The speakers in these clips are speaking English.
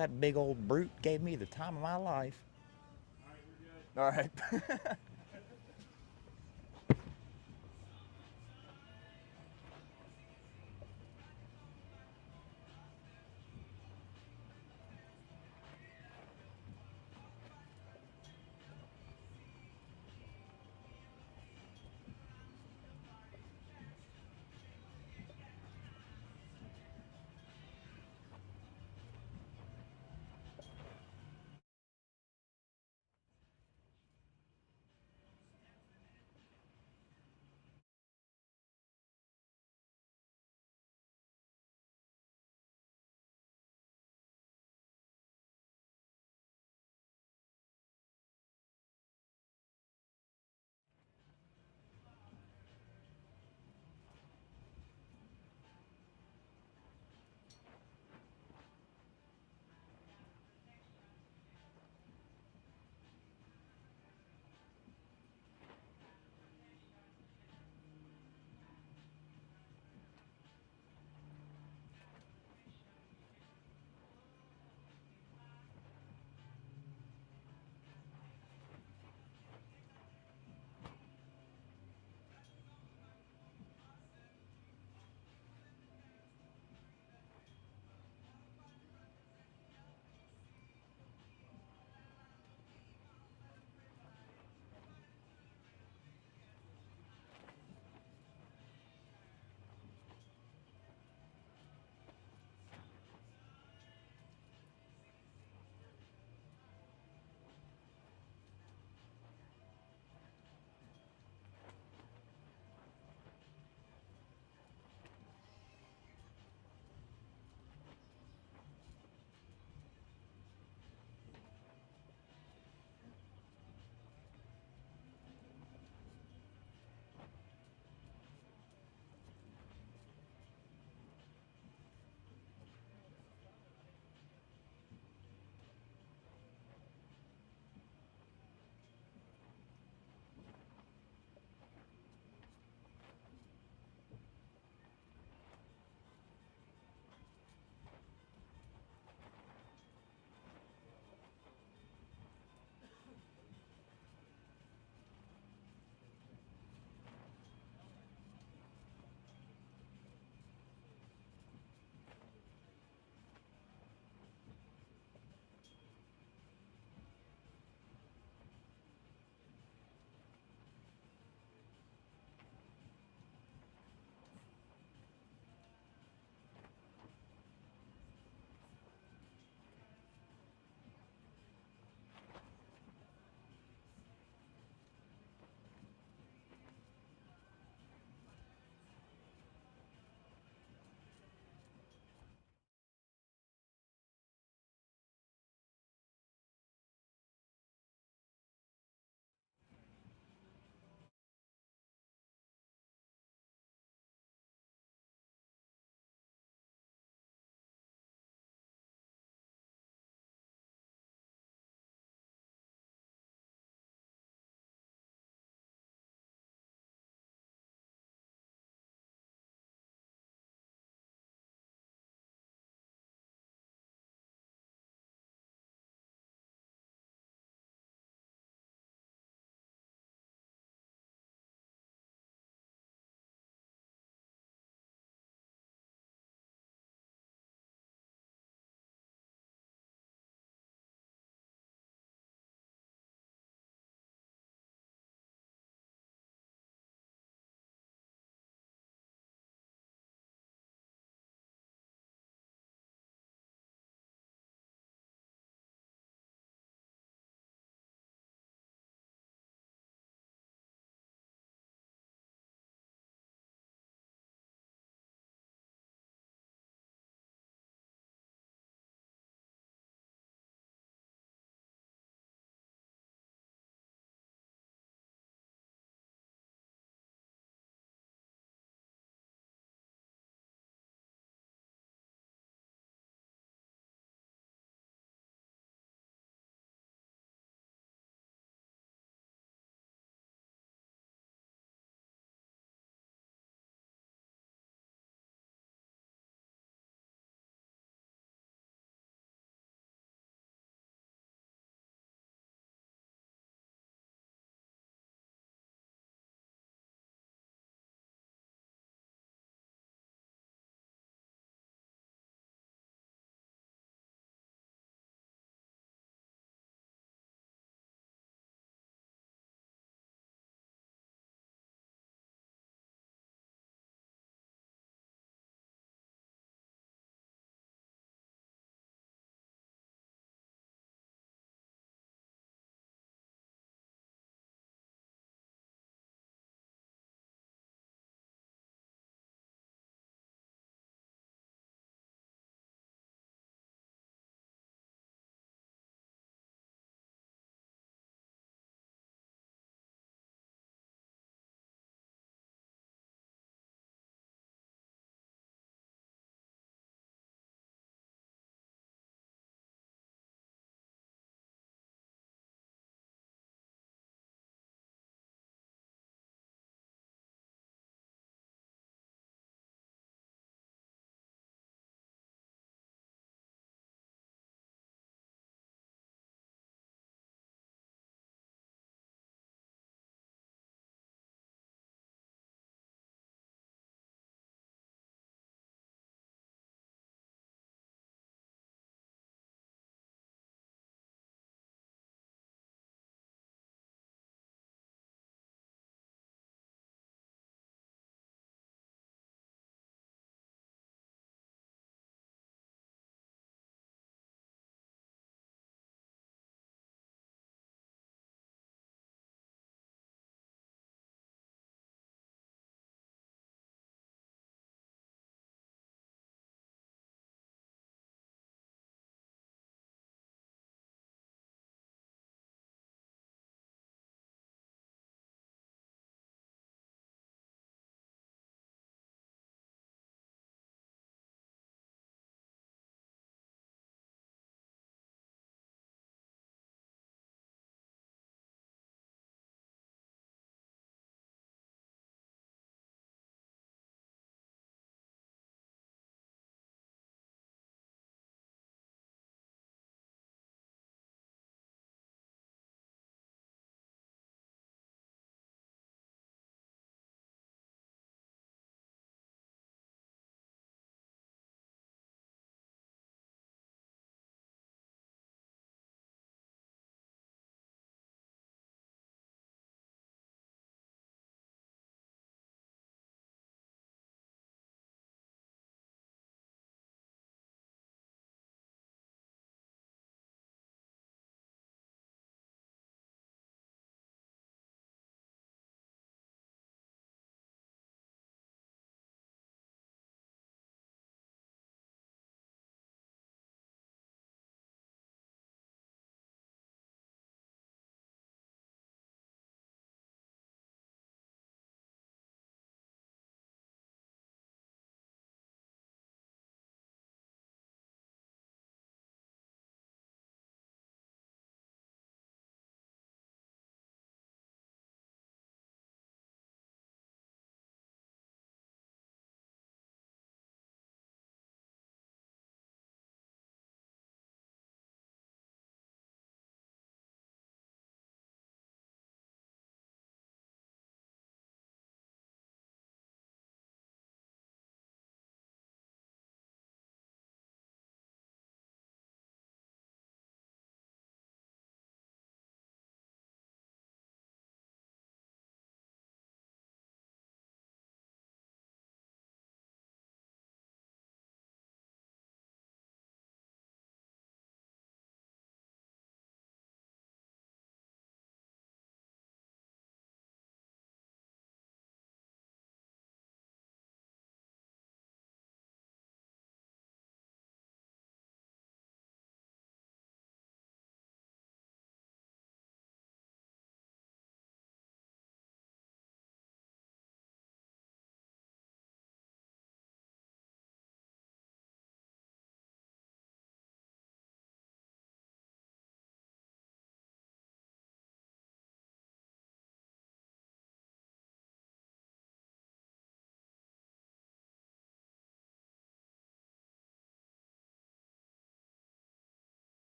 That big old brute gave me the time of my life. All right.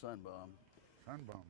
Sunbum. Sunbum.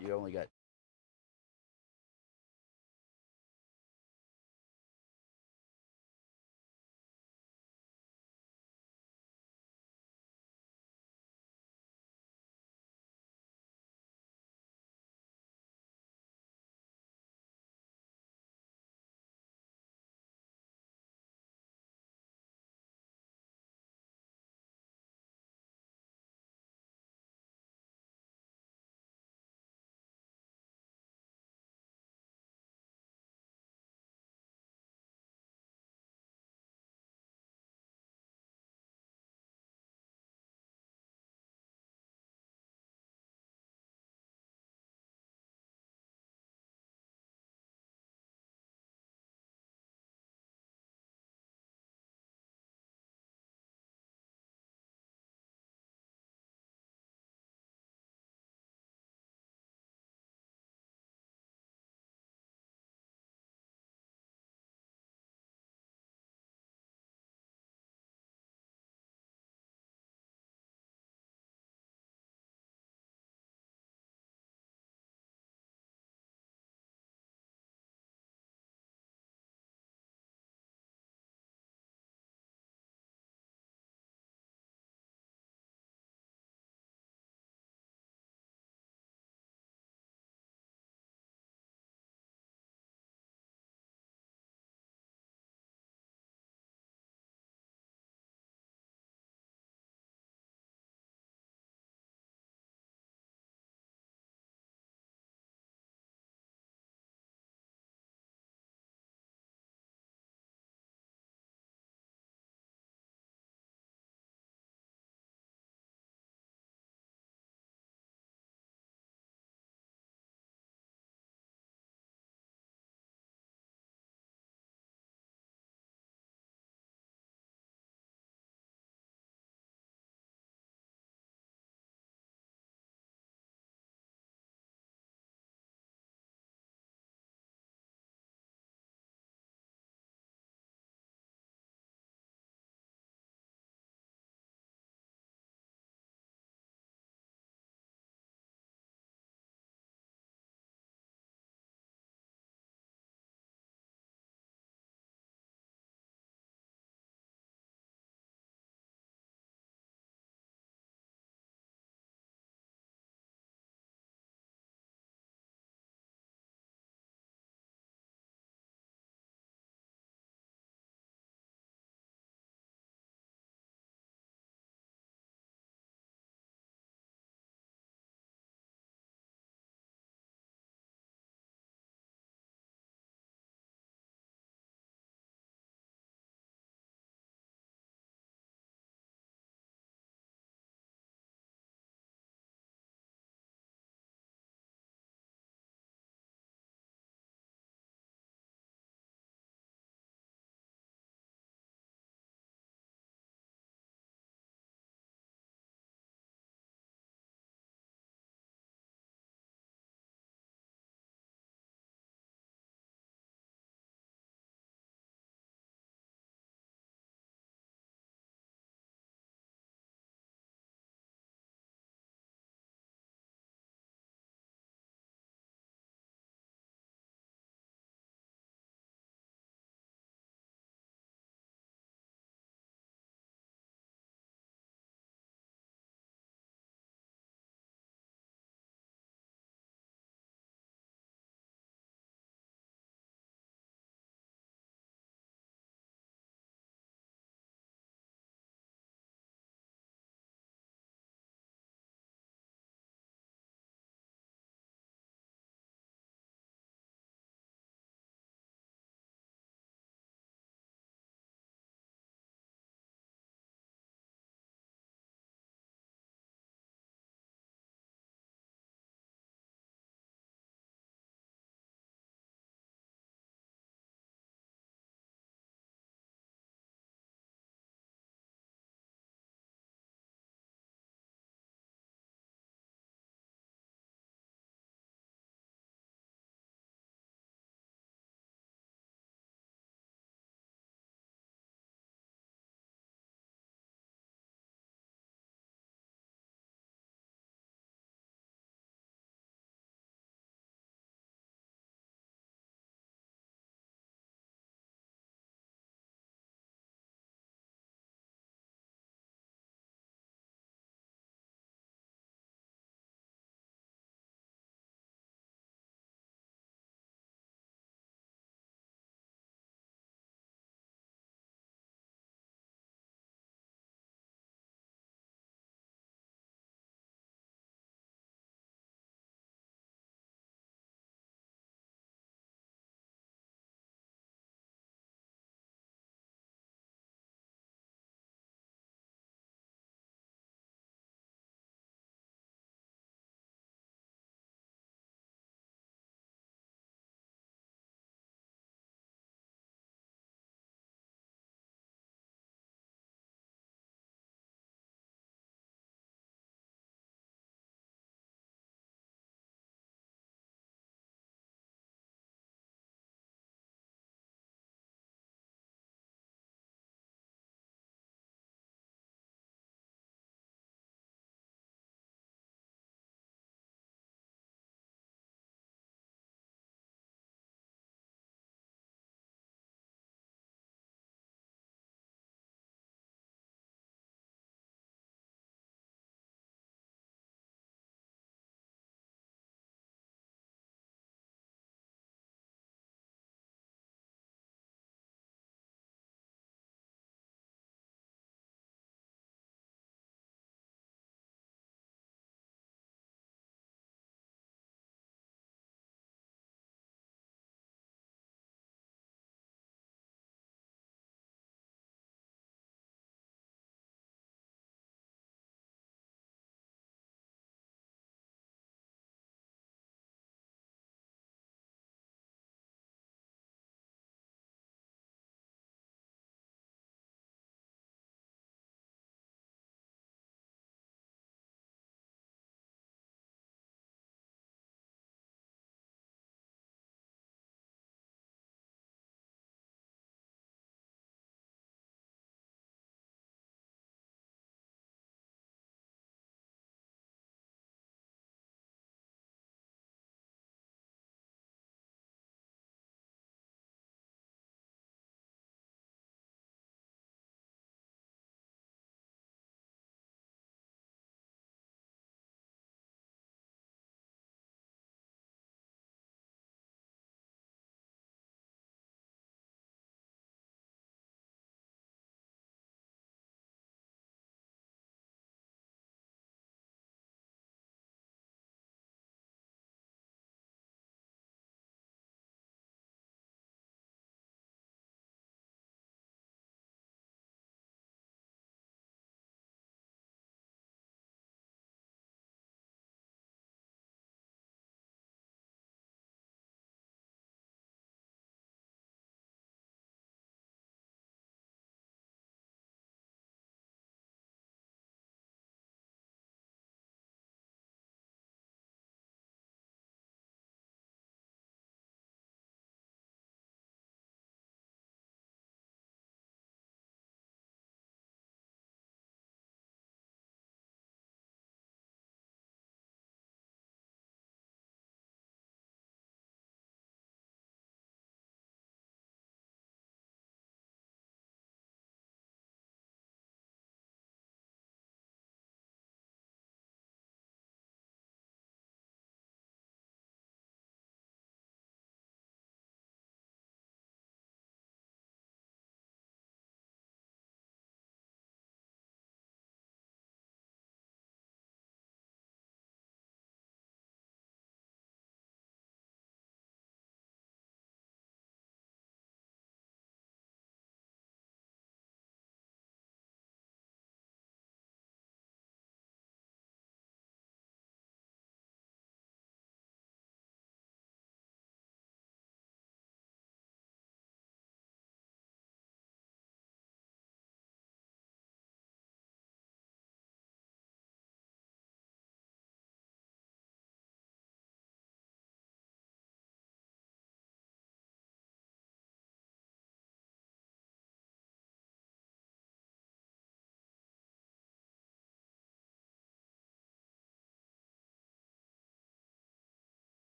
You only got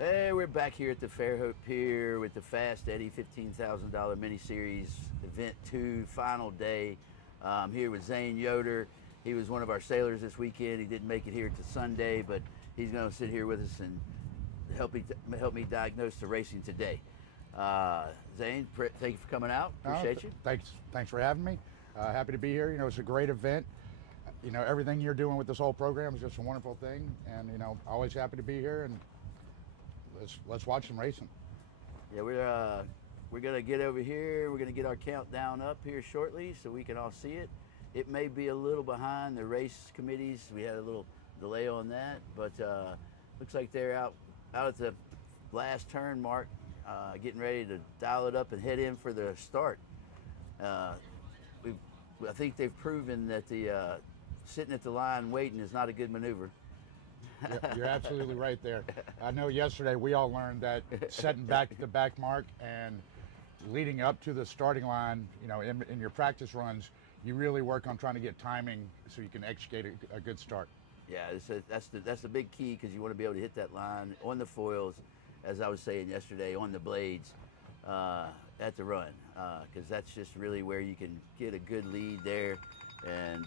Hey, we're back here at the Fairhope Pier with the Fast Eddie $15,000 mini-series event 2 final day. I'm here with Zane Yoder. He was one of our sailors this weekend. He didn't make it here to Sunday, but he's going to sit here with us and help me diagnose the racing today. Zane, thank you for coming out. Appreciate you. Thanks for having me. Happy to be here. You know, it's a great event. You know, everything you're doing with this whole program is just a wonderful thing, and you know, always happy to be here. And let's watch some racing. Yeah, we're gonna get over here. We're gonna get our countdown up here shortly so we can all see it. It may be a little behind the race committees. We had a little delay on that, but looks like they're out at the last turn mark, getting ready to dial it up and head in for the start. I think they've proven that the sitting at the line waiting is not a good maneuver. You're absolutely right there. I know yesterday we all learned that setting back to the back mark and leading up to the starting line, you know, in your practice runs, you really work on trying to get timing so you can execute a good start. Yeah, that's the big key, because you want to be able to hit that line on the foils, as I was saying yesterday, on the blades at the run, because that's just really where you can get a good lead there. And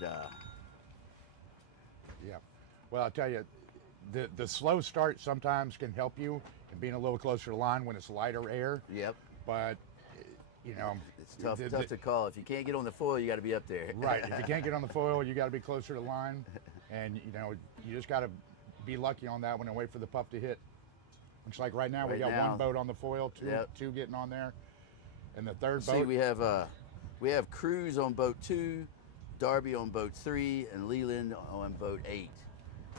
yeah, well, I'll tell you, the slow start sometimes can help you in being a little closer to the line when it's lighter air. Yep. But you know, it's tough to call. If you can't get on the foil, you got to be up there. Right. If you can't get on the foil, you got to be closer to the line, and you know, you just got to be lucky on that one and wait for the puff to hit. It's like right now we got one boat on the foil, two getting on there, and the third boat. See, we have Cruz on boat 2, Darby on boat 3, and Leland on boat 8.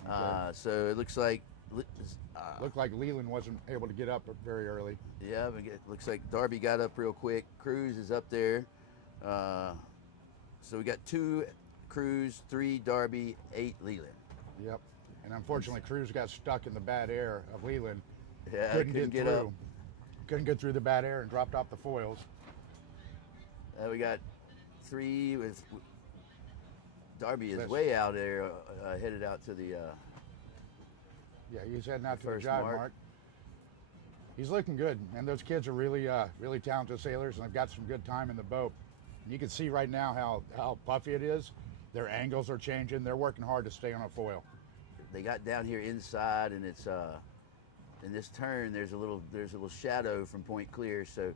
Okay. So it looks like looked like Leland wasn't able to get up very early. Yeah, but it looks like Darby got up real quick. Cruz is up there. So we got 2 Cruz, 3 Darby, 8 Leland. Yep. And unfortunately, Cruz got stuck in the bad air of Leland. Yeah, couldn't get through. Couldn't get through the bad air and dropped off the foils. We got 3 with Darby is way out there, headed out to the. Yeah, he's heading out to the jibe mark. He's looking good, and those kids are really, really talented sailors, and they've got some good time in the boat. And you can see right now how puffy it is. Their angles are changing. They're working hard to stay on a foil. They got down here inside, and it's in this turn. There's a little shadow from Point Clear, so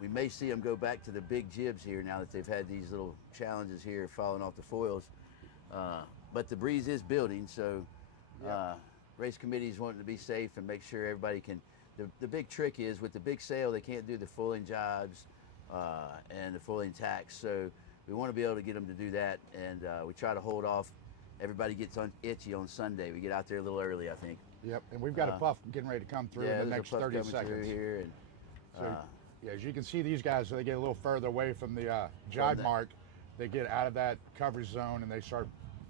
we may see them go back to the big jibs here now that they've had these little challenges here falling off the foils. But the breeze is building, so. Yeah. Race committees wanting to be safe and make sure everybody can. The big trick is with the big sail, they can't do the foiling jibes and the foiling tacks. So we want to be able to get them to do that, and we try to hold off. Everybody gets itchy on Sunday. We get out there a little early, I think. Yep, and we've got a puff getting ready to come through in the next 30 seconds. Here and, so, yeah, as you can see, these guys, so they get a little further away from the jibe mark. They get out of that coverage zone, and they start,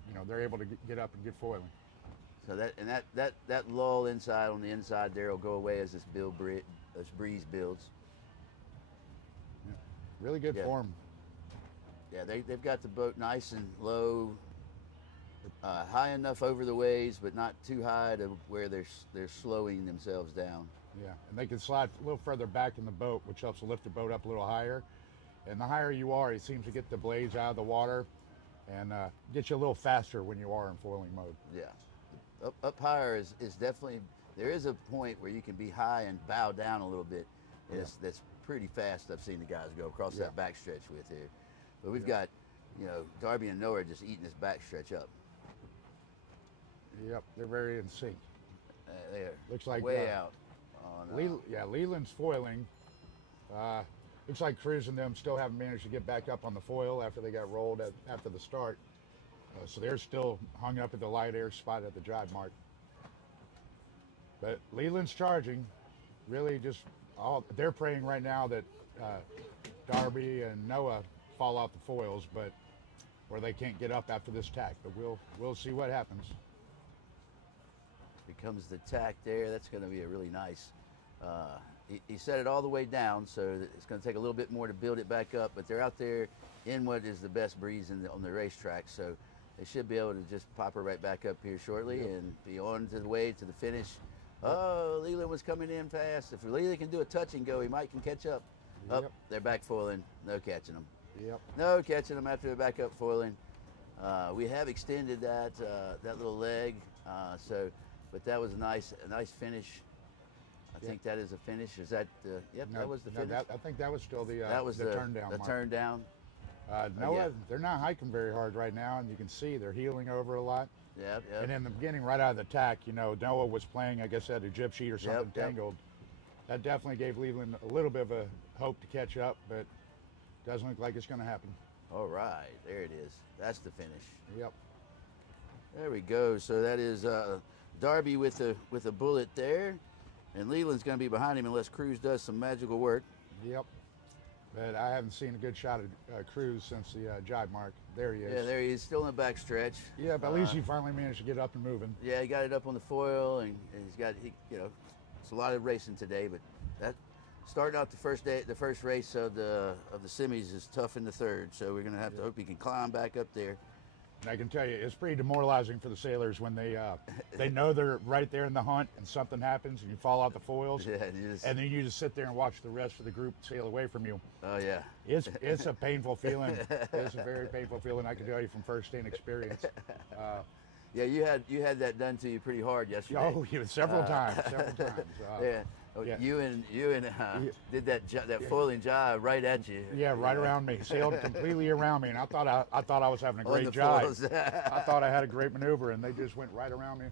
you know, they're able to get up and get foiling. So that lull inside on the inside there will go away as this breeze builds. Yeah. Really good form. Yeah, they've got the boat nice and low, high enough over the waves, but not too high to where they're slowing themselves down. Yeah, and they can slide a little further back in the boat, which helps to lift the boat up a little higher. And the higher you are, it seems to get the blades out of the water and get you a little faster when you are in foiling mode. Yeah. Up higher is definitely, there is a point where you can be high and bow down a little bit. That's pretty fast. I've seen the guys go across that backstretch with here. But we've got, you know, Darby and Noah just eating this backstretch up. Yep, they're very in sync. They're looks like way out. Leland's foiling. Looks like Cruz and them still haven't managed to get back up on the foil after they got rolled after the start. So they're still hung up at the light air spot at the jibe mark. But Leland's charging. Really just they're praying right now that Darby and Noah fall off the foils, but where they can't get up after this tack. But we'll see what happens. Becomes the tack there. That's going to be a really nice. He set it all the way down, so it's going to take a little bit more to build it back up. But they're out there in what is the best breeze on the racetrack, so they should be able to just pop her right back up here shortly and be on to the way to the finish. Oh, Leland was coming in fast. If Leland can do a touch and go, he might can catch up. Yep. Up, they're back foiling. No catching them. Yep. No catching them after they're back up foiling. We have extended that that little leg, but that was a nice finish. I think that is a finish. Is that? Yep, No, that was the no, finish. I think that was still the That was the turn down. The mark. turn down. Noah, yeah. they're not hiking very hard right now, and you can see they're heeling over a lot. Yep, yep. And in the beginning, right out of the tack, Noah was playing, I guess, at a jib sheet or something Yep. tangled. That definitely gave Leland a little bit of a hope to catch up, but doesn't look like it's going to happen. All right, there it is. That's the finish. Yep. There we go. So that is Darby with a bullet there, and Leland's going to be behind him unless Cruz does some magical work. Yep. But I haven't seen a good shot of Cruz since the jibe mark. There he is. Yeah, there he is, still in the back stretch. Yeah, but at least he finally managed to get up and moving. Yeah, he got it up on the foil, and he's got it's a lot of racing today. But that starting out the first race of the semis is tough in the third. So we're gonna have to hope he can climb back up there. And I can tell you, it's pretty demoralizing for the sailors when they know they're right there in the hunt and something happens and you fall out the foils. Yeah, and then you just sit there and watch the rest of the group sail away from you. Oh yeah. It's a painful feeling. It's a very painful feeling. I can tell you from firsthand experience. Yeah, you had that done to you pretty hard yesterday. Oh, several times. Yeah. Oh, Yeah. You and did that foiling jive right at you. Yeah, right around me. Sailed completely around me, and I thought I was having a On great the jive. foils. I thought I had a great maneuver, and they just went right around me.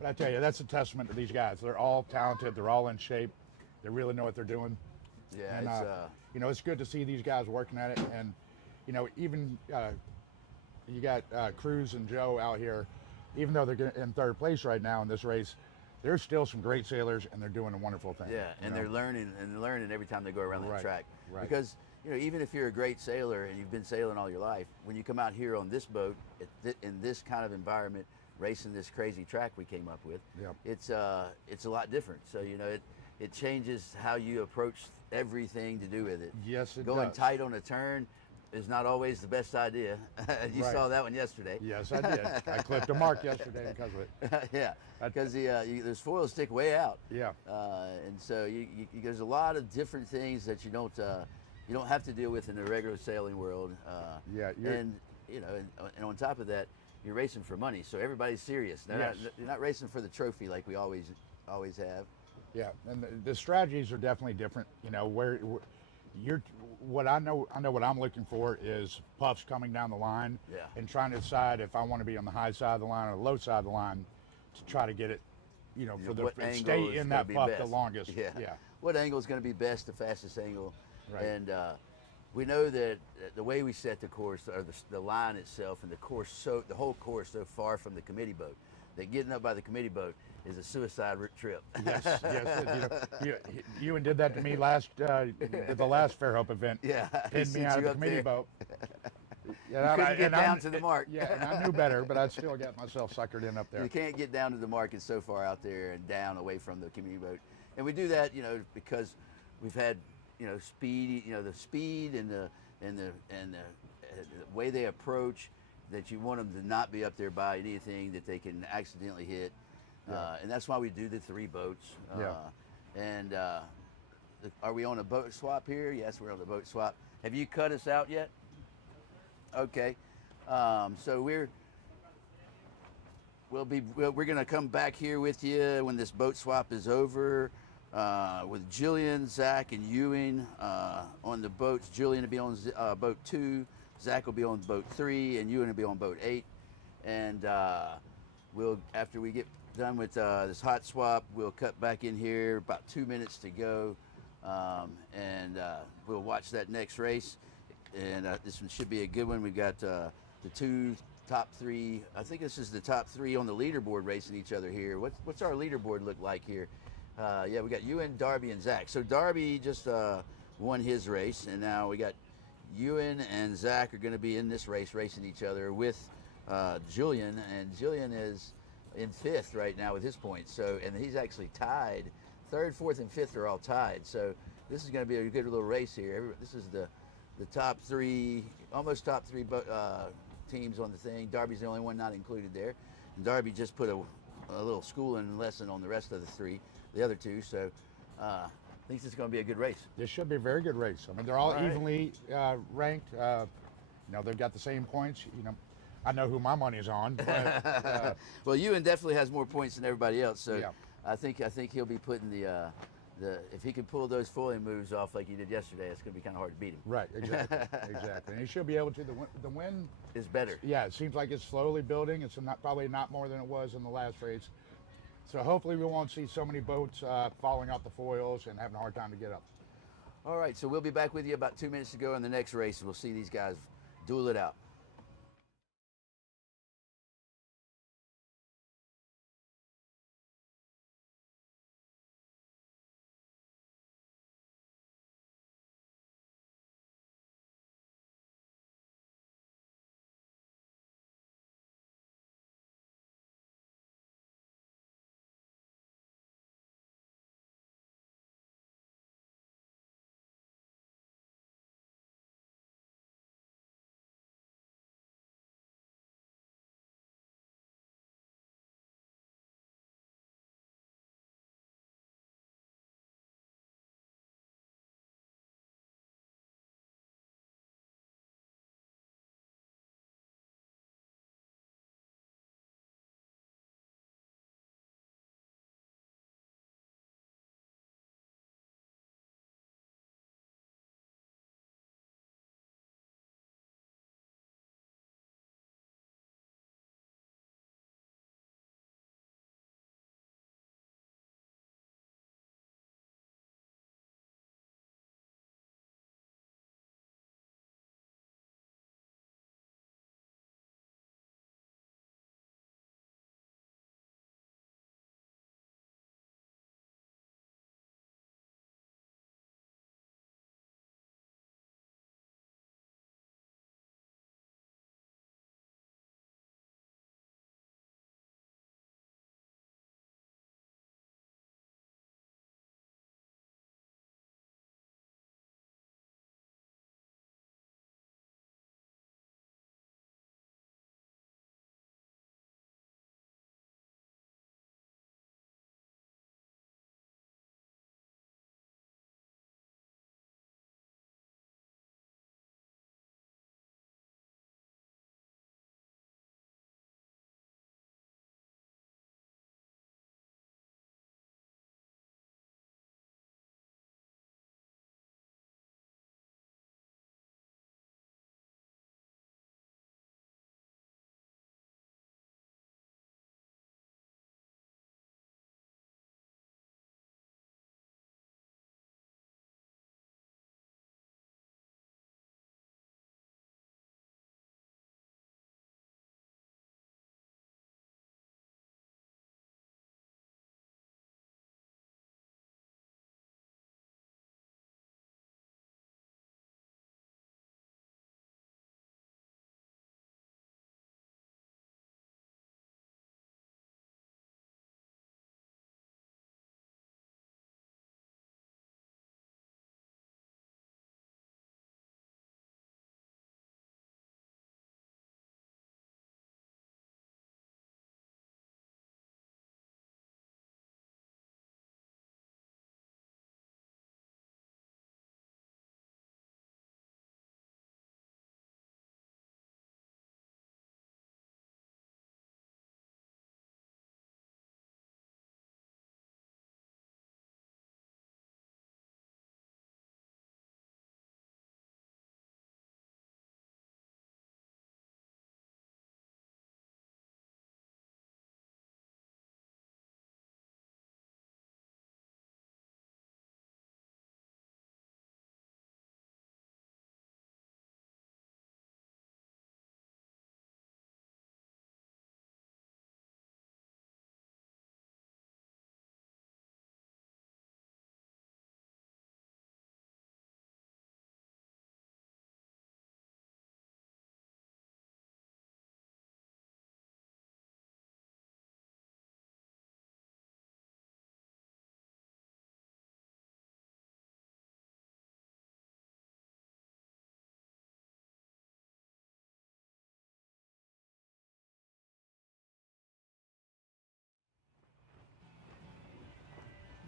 But I tell you, that's a testament to these guys. They're all talented. They're all in shape. They really know what they're doing. Yeah, And it's good to see these guys working at it. And even you got Cruz and Joe out here. Even though they're in third place right now in this race, there's still some great sailors, and they're doing a wonderful thing. Yeah, and they're learning every time they go around the track. Right. Because even if you're a great sailor and you've been sailing all your life, when you come out here on this boat in this kind of environment, racing this crazy track we came up with, Yep. it's a lot different. So it changes how you approach everything to do with it. Yes, it Going does. tight on a turn is not always the best idea. You Right. saw that one yesterday. Yes, I did. I clipped a mark yesterday because of it. Yeah, because those foils stick way out. Yeah. And so there's a lot of different things that you don't have to deal with in the regular sailing world. Yeah, and on top of that, you're racing for money, so everybody's serious. You're not racing for the trophy like we always have. Yeah, and the strategies are definitely different. Where you're, what I know what I'm looking for is puffs coming down the line, Yeah. and trying to decide if I want to be on the high side of the line or the low side of the line to try to get it, What and angle stay is in gonna that be puff best. the longest. Yeah. Yeah. What angle is going to be best, the fastest angle? Right. And we know that the way we set the course, or the line itself, and the whole course so far from the committee boat, that getting up by the committee boat is a suicide trip. Yes, you did that to me the last Fairhope event. Yeah, he Pinned me sent out of you the up committee there. boat. You couldn't get down to the mark. Yeah, and I knew better, but I still got myself suckered in up there. You can't get down to the mark. It's so far out there and down away from the community boat. And we do that, because we've had, speed, the speed and the way they approach, that you want them to not be up there by anything that they can accidentally hit. Yeah. And that's why we do the 3 boats. Yeah. And are we on a boat swap here? Yes, we're on the boat swap. Have you cut us out yet? Okay. So we're going to come back here with you when this boat swap is over, with Jillian, Zach, and Ewing on the boats. Jillian will be on boat 2, Zach will be on boat 3, and Ewing will be on boat 8. And after we get done with this hot swap, we'll cut back in here, about 2 minutes to go, and we'll watch that next race. And this one should be a good one. We've got the 2 top 3. I think this is the top 3 on the leaderboard racing each other here. What's our leaderboard look like here? Yeah, we got Ewan, Darby, and Zach. So Darby just won his race, and now we got Ewan and Zach are going to be in this race racing each other with Julian, and Julian is in 5th right now with his points. So, and he's actually tied. 3rd, 4th, and 5th are all tied. So this is going to be a good little race here. This is the top 3, almost top 3 teams on the thing. Darby's the only one not included there. And Darby just put a a little schooling lesson on the rest of the other two. So I think this is going to be a good race. This should be a very good race. I mean, they're all All right. evenly ranked. They've got the same points. I know who my money is on. But, Well, Ewan definitely has more points than everybody else. So Yeah. I think he'll be putting the if he can pull those foiling moves off like he did yesterday, it's going to be kind of hard to beat him. right, exactly, exactly. And he should be able to. The win, Is better. yeah, it seems like it's slowly building. It's probably not more than it was in the last race. So hopefully we won't see so many boats falling off the foils and having a hard time to get up. All right, so we'll be back with you about 2 minutes to go in the next race. We'll see these guys duel it out.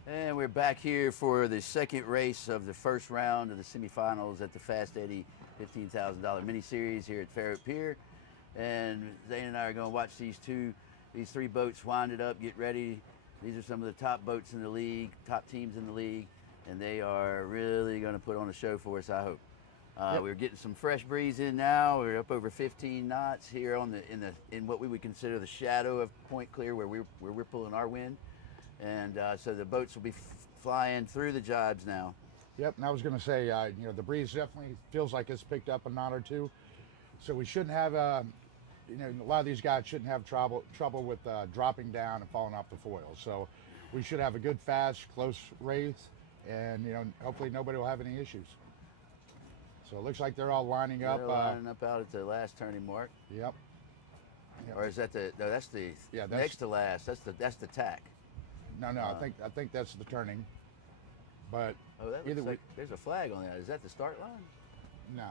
And we're back here for the second race of the first round of the semifinals at the Fast Eddie $15,000 mini series here at Fairhope Pier. And Zane and I are going to watch these three boats wind it up, get ready. These are some of the top boats in the league, top teams in the league, and they are really going to put on a show for us, I hope. Yep. We're getting some fresh breeze in now. We're up over 15 knots here in what we would consider the shadow of Point Clear, where we're pulling our wind. And so the boats will be flying through the jibes now. Yep, and I was going to say, the breeze definitely feels like it's picked up a knot or two. So we shouldn't have, a lot of these guys shouldn't have trouble with dropping down and falling off the foil. So we should have a good, fast, close race, and hopefully nobody will have any issues. So it looks like they're all lining up. They're lining up out at the last turning mark. Yep. Or is that that's the next to last. That's the tack. No, I think that's the turning. But oh, that looks like there's a flag on that. Is that the start line? No.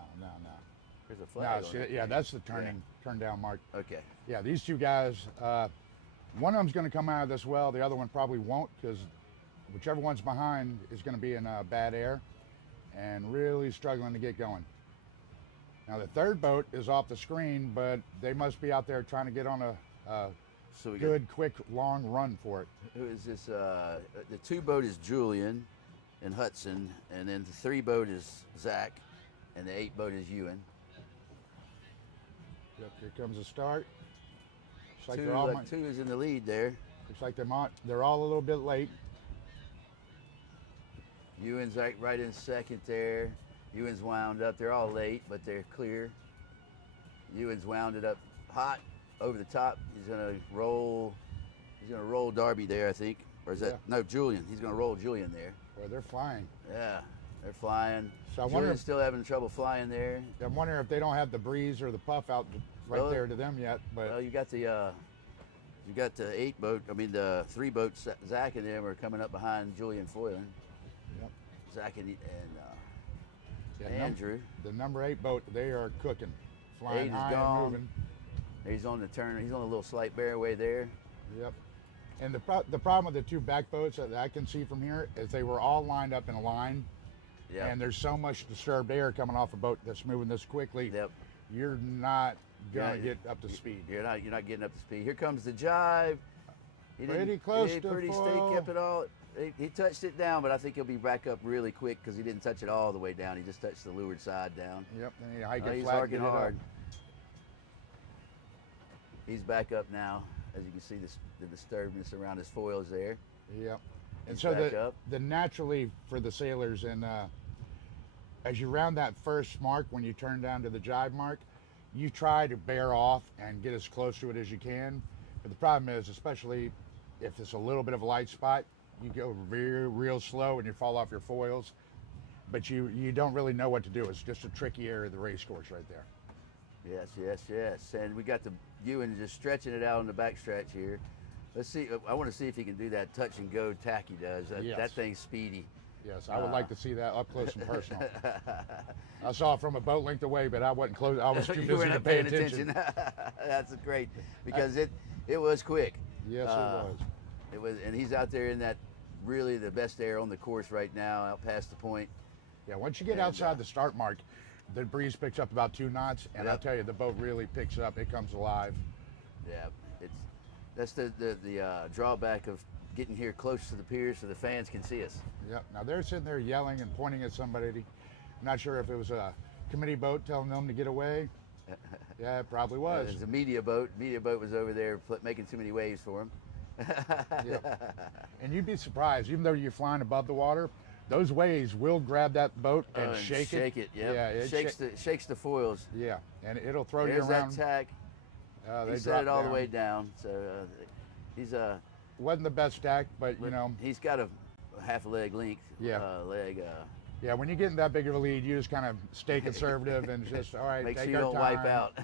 There's a flag. No, see, that's the turning turn down mark. Okay. Yeah, these two guys, one of them's going to come out of this well. The other one probably won't, because whichever one's behind is going to be in bad air and really struggling to get going. Now the third boat is off the screen, but they must be out there trying to get on a good, quick, long run for it. Who is this? The two boat is Julian and Hudson, and then the three boat is Zach, and the 8 boat is Ewan. Yep, here comes the start. Looks like two is in the lead there. Looks like they're all a little bit late. Ewan's right in second there. Ewan's wound up. They're all late, but they're clear. Ewan's wound it up hot over the top. He's gonna roll Darby there, I think. Or is that no Julian? He's gonna roll Julian there. Boy, they're flying. Yeah, they're flying. So I Julian's still having trouble flying there. I'm wondering if they don't have the breeze or the puff out there to them yet. But well, you got the 8 boat. I mean the 3 boats. Zach and them are coming up behind Julian foiling. Yep. Zach and Andrew. The number 8 boat, they are cooking, flying 8 high is gone. and moving. He's on the turn. He's on a little slight bearway there. Yep. And the problem with the 2 back boats that I can see from here is they were all lined up in a line. Yep. And there's so much disturbed air coming off a boat that's moving this quickly. Yep. You're not gonna get up to speed. You're not getting up to speed. Here comes the jibe. Pretty close to pretty foil. He kept it all. He touched it down, but I think he'll be back up really quick because he didn't touch it all the way down. He just touched the leeward side down. Yep. And he hike it He's flat, harking get it hard. up. He's back up now. As you can see, the disturbance around his foils there. Yep. And He's so back up. the naturally for the sailors, and as you round that first mark, when you turn down to the jibe mark, you try to bear off and get as close to it as you can. But the problem is, especially if it's a little bit of a light spot, you go real slow and you fall off your foils. But you don't really know what to do. It's just a tricky area of the race course right there. Yes. And we got the Ewan just stretching it out on the back stretch here. Let's see. I want to see if he can do that touch and go tack he does. That thing's speedy. Yes, I would like to see that up close and personal. I saw it from a boat length away, but I wasn't close. I was too busy to pay attention. That's great because it was quick. Yes, It was, and he's out there in that really the best air on the course right now, out past the point. Yeah, once you get outside the start mark, the breeze picks up about 2 knots, and I'll tell you, the boat really picks up. It comes alive. Yeah, that's the drawback of getting here close to the pier so the fans can see us. Yep. Now they're sitting there yelling and pointing at somebody. I'm not sure if it was a committee boat telling them to get away. Yeah, it probably was. It was a media boat. Media boat was over there making too many waves for him. Yep. And you'd be surprised, even though you're flying above the water, those waves will grab that boat and shake it. Shake it, yep. Yeah. It shakes the foils. Yeah, and it'll throw There's you around. That tack. He set it all the way down. So he's wasn't the best tack, but he's got a half a leg length. Yeah. Leg. Yeah, when you get in that big of a lead, you just kind of stay conservative and just, all right, make take sure you our don't time. wipe out.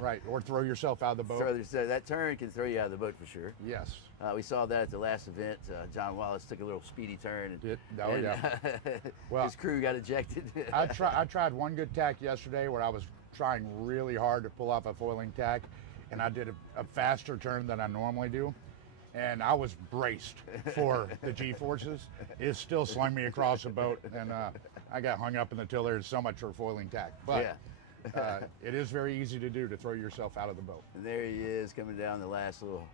Right, or throw yourself out of the boat. That turn can throw you out of the boat for sure. Yes. We saw that at the last event. John Wallace took a little speedy turn. Well, his crew got ejected. I tried one good tack yesterday where I was trying really hard to pull off a foiling tack, and I did a faster turn than I normally do. and I was braced for the G-forces. It still slung me across the boat, and I got hung up in the tiller. There's so much for foiling tack. But it is very easy to do, to throw yourself out of the boat. And there he is coming down the last little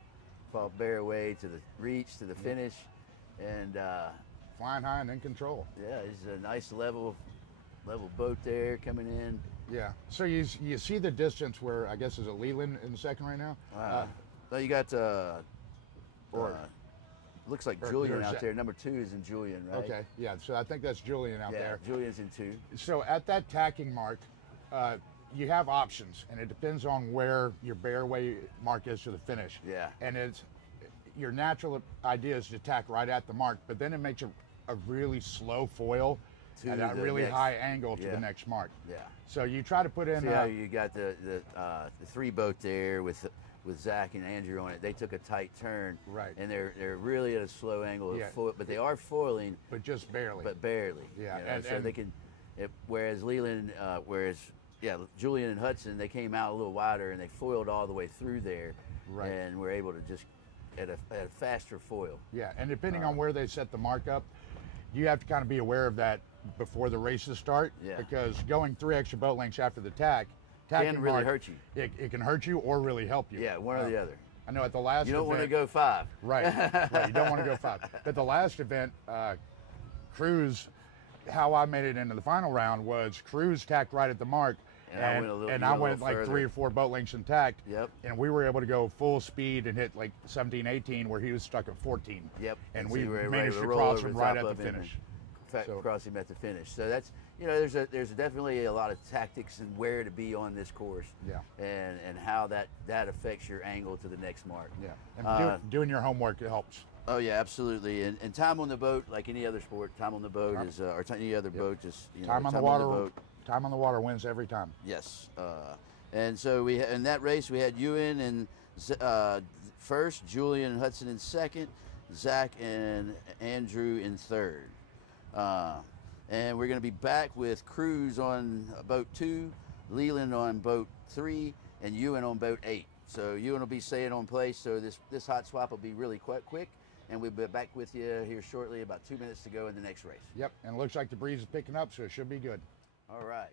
bear way to the reach, to the finish. And Flying high and in control. yeah, it's a nice level boat there coming in. Yeah. So you see the distance where, I guess, is it Leland in the second right now? No, you got looks like Julian out there's- there. Number 2 is in Julian, right? Okay. Yeah. So I think that's Julian out Yeah, there. Julian's in 2. So at that tacking mark, you have options, and it depends on where your bearway mark is to the finish. Yeah. And it's your natural idea is to tack right at the mark, but then it makes a really slow foil To at a the really next- high angle to yeah. the next mark. Yeah. So you try to put in. See how you got the 3 boat there with Zach and Andrew on it. They took a tight turn, Right. And they're really at a slow angle of Yeah. foil, but they are foiling, but just barely. but barely. Yeah, you know, and- so and- they can. Whereas Leland, Julian and Hudson, they came out a little wider and they foiled all the way through there, Right. and were able to just at a faster foil. Yeah, and depending on where they set the mark up, you have to kind of be aware of that before the races start. Yeah. Because going 3 extra boat lengths after the tacking Can really mark, hurt you. It can hurt you or really help you. Yeah, one or the other. I know at the last You don't want to event- go 5. Right, right. You don't want to go 5. But the last event, Cruz, how I made it into the final round was Cruz tacked right at the mark, And I went a little- and you I went a went little like further. 3 or 4 boat lengths intact. Yep. And we were able to go full speed and hit like 17, 18, where he was stuck at 14. Yep. And so we you were managed able to roll cross over him the right top at the of him and finish. So- cross him at the finish. So that's there's definitely a lot of tactics and where to be on this course. Yeah. And how that affects your angle to the next mark. Yeah. And doing your homework, it helps. Oh yeah, absolutely. And time on the boat, like any other sport, time on the boat is any other boat, just Time on the water. Time on the water wins every time. Yes. And so in that race we had Ewan and first, Julian and Hudson in second, Zach and Andrew in third. And we're going to be back with Cruz on boat 2, Leland on boat 3, and Ewan on boat 8. So Ewan will be staying on place. So this hot swap will be really quite quick, and we'll be back with you here shortly. About 2 minutes to go in the next race. Yep. And it looks like the breeze is picking up, so it should be good. All right.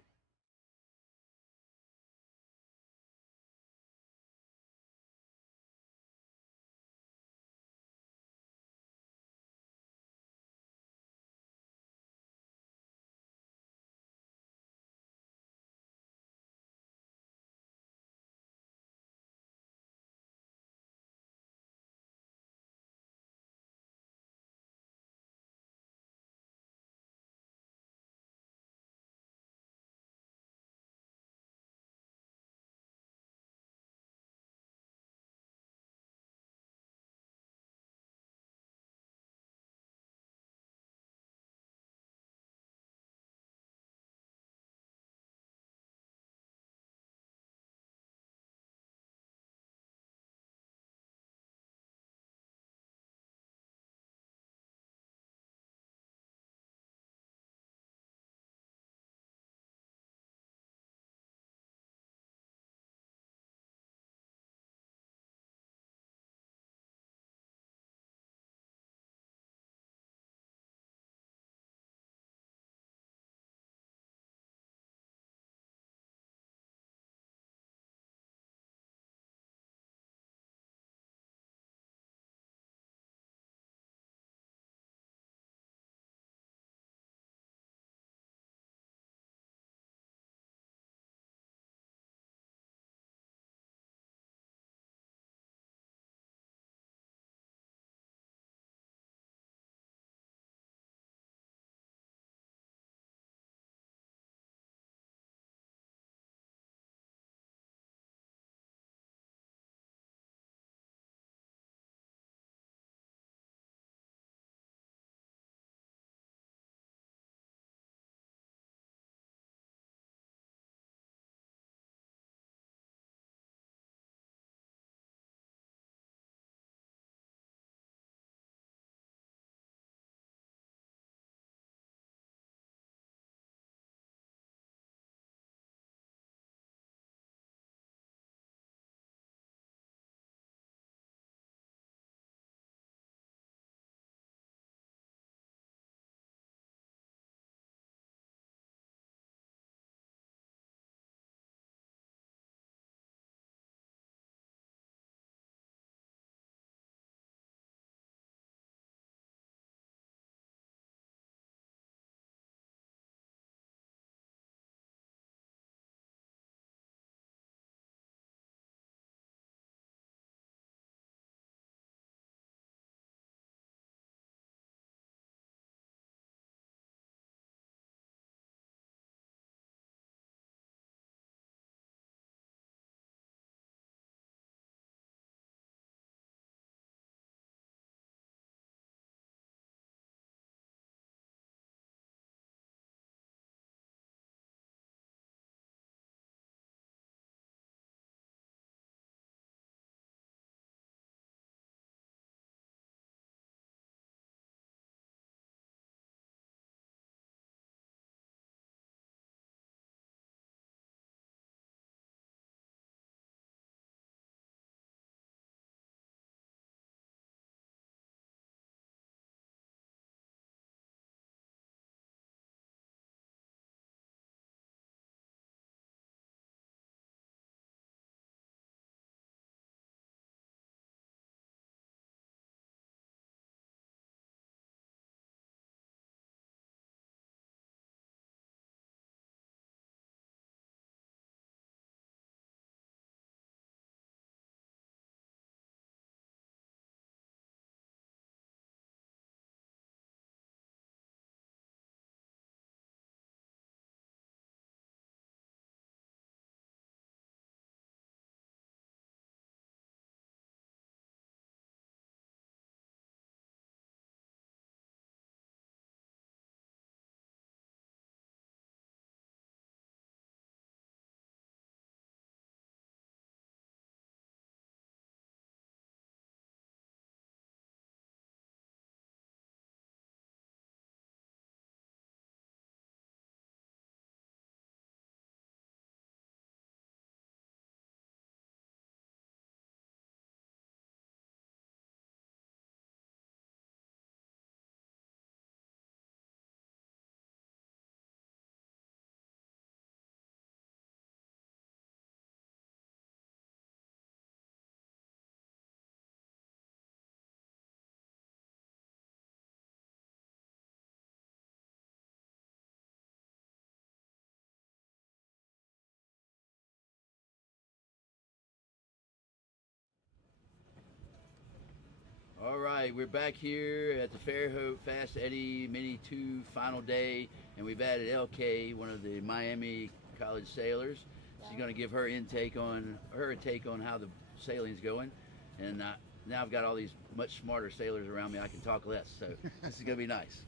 All right, we're back here at the Fairhope Fast Eddie Mini 2 final day, and we've added LK, one of the Miami College sailors. She's going to give her take on how the sailing's going, and now I've got all these much smarter sailors around me. I can talk less, so this is going to be nice.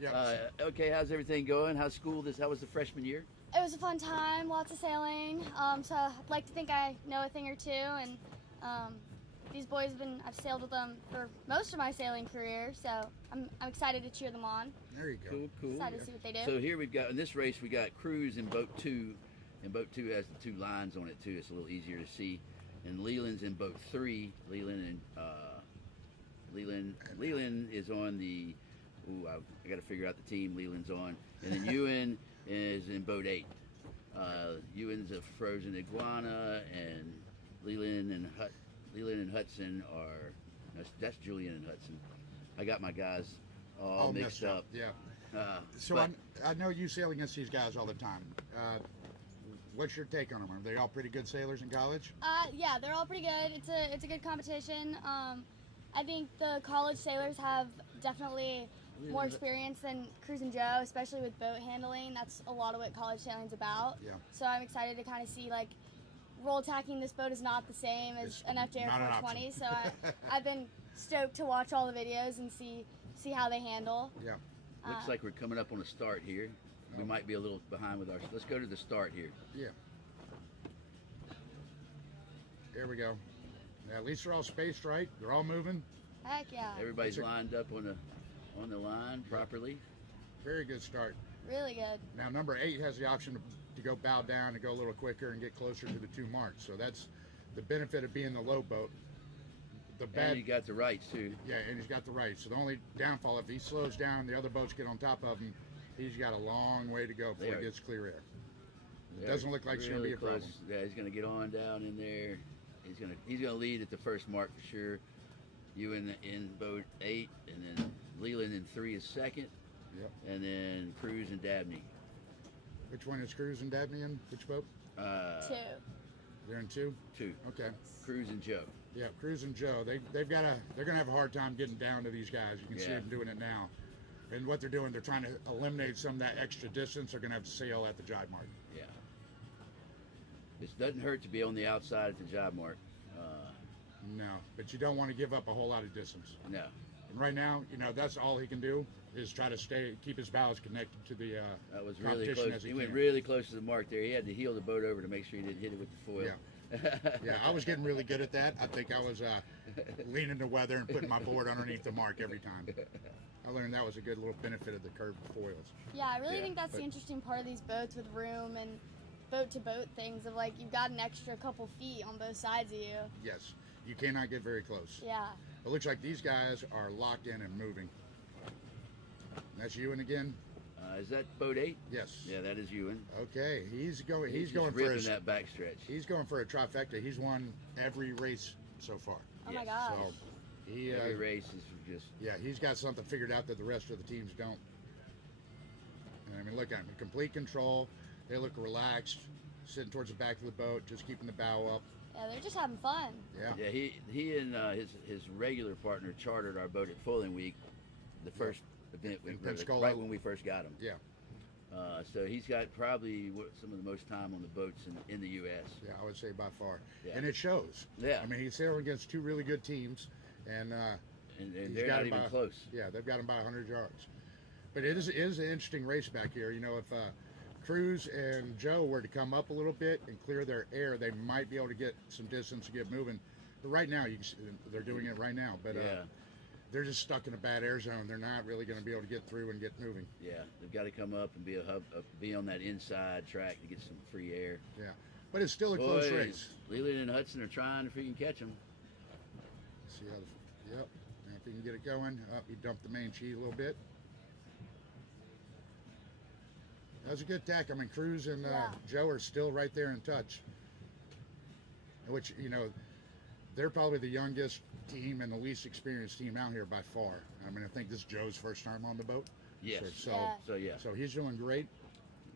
Yeah. Okay, how's everything going? How's school? How was the freshman year? It was a fun time, lots of sailing. So I'd like to think I know a thing or two, and these boys I've sailed with them for most of my sailing career, so I'm excited to cheer them on. There you go. Cool. Excited to see what they do. So here we've got, in this race, we got Cruz in boat 2, and boat 2 has the 2 lines on it too. It's a little easier to see. And Leland's in boat 3. Leland is on the, I got to figure out the team Leland's on. And then Ewan is in boat 8. Ewan's a frozen iguana, and Leland and Hudson are, that's Julian and Hudson. I got my guys all mixed up. Yeah. So I know you sail against these guys all the time. What's your take on them? Are they all pretty good sailors in college? Yeah, they're all pretty good. It's a good competition. I think the college sailors have definitely more experience than Cruz and Joe, especially with boat handling. That's a lot of what college sailing's about. Yeah. So I'm excited to kind of see, like, roll tacking this boat is not the same as an FJR 420. So I've been stoked to watch all the videos and see how they handle. Yeah. Looks like we're coming up on a start here. We might be a little behind with let's go to the start here. Yeah. There we go. Yeah, at least they're all spaced right. They're all moving. Heck yeah. Everybody's lined up on the line properly. Very good start. Really good. Now number 8 has the option to go bow down and go a little quicker and get closer to the 2 marks. So that's the benefit of being the low boat. And you got the rights too. Yeah, and he's got the rights. So the only downfall, if he slows down, the other boats get on top of him, he's got a long way to go before he gets clear air. It doesn't look like it's going to be a problem. Yeah, he's going to get on down in there. He's going to lead at the first mark for sure. You in boat 8, and then Leland in 3 is second. Yep. And then Cruz and Dabney. Which one is Cruz and Dabney in? Which boat? 2. They're in 2? 2. Okay. Cruz and Joe. Yeah, Cruz and Joe. They're gonna have a hard time getting down to these guys. You can see them doing it now. And what they're doing, they're trying to eliminate some of that extra distance. They're gonna have to sail at the jibe mark. Yeah. It doesn't hurt to be on the outside at the jibe mark. No, but you don't want to give up a whole lot of distance. No. And right now, that's all he can do is try to keep his bows connected to the that was really competition close. as He can. went really close to the mark there. He had to heel the boat over to make sure he didn't hit it with the foil. Yeah, I was getting really good at that. I think I was leaning to weather and putting my board underneath the mark every time. I learned that was a good little benefit of the curved foils. Yeah, I really think that's the interesting part of these boats with room and boat-to-boat things of, like, you've got an extra couple feet on both sides of you. Yes, you cannot get very close. Yeah. It looks like these guys are locked in and moving. That's Ewan again? Is that boat 8? Yes. Yeah, that is Ewan. Okay, he's going He's for that backstretch. He's going for a trifecta. He's won every race so far. Oh my gosh. So every race is just. Yeah, he's got something figured out that the rest of the teams don't. And I mean, look at him, complete control. They look relaxed, sitting towards the back of the boat, just keeping the bow up. Yeah, they're just having fun. Yeah. Yeah, he and his regular partner chartered our boat at Foiling Week, the first event right when we first got him. Yeah. So he's got probably some of the most time on the boats in the U.S. Yeah, I would say by far. Yeah. And it shows. Yeah. I mean, he's sailing against 2 really good teams, and they're not even close. Yeah, they've got him by 100 yards. But it is an interesting race back here. If Cruz and Joe were to come up a little bit and clear their air, they might be able to get some distance and get moving. But right now, they're doing it right now. But they're just stuck in a bad air zone. They're not really going to be able to get through and get moving. Yeah, they've got to come up and be on that inside track to get some free air. Yeah, but it's still a close race. Leland and Hudson are trying if we can catch them. See how yep. Now if he can get it going. He dumped the main sheet a little bit. That was a good tack. I mean, Cruz and Joe are still right there in touch. Which, they're probably the youngest team and the least experienced team out here by far. I mean, I think this is Joe's first time on the boat. Yes. So he's doing great.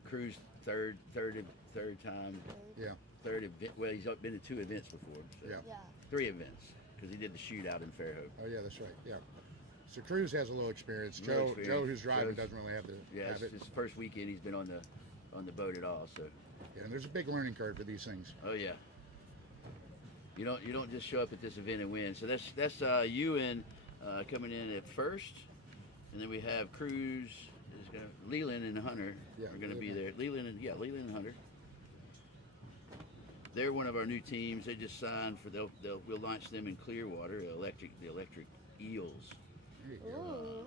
Cruz third time. Yeah. Third event. Well, he's been to 2 events before. So Yeah. 3 events. because he did the shootout in Fairhope. Oh yeah, that's right. Yeah. So Cruz has a little experience. Little Joe, experience. who's driving, Joe's- doesn't really have Yeah, have it's it. his first weekend he's been on the boat at all. So, Yeah, and there's a big learning curve for these things. oh yeah. You don't just show up at this event and win. So that's Ewan coming in at first, and then we have Cruz is going to Leland and Hunter are going to be there. Leland and Hunter. They're one of our new teams. They just signed for we'll launch them in Clearwater, the electric eels. There you go. Ooh.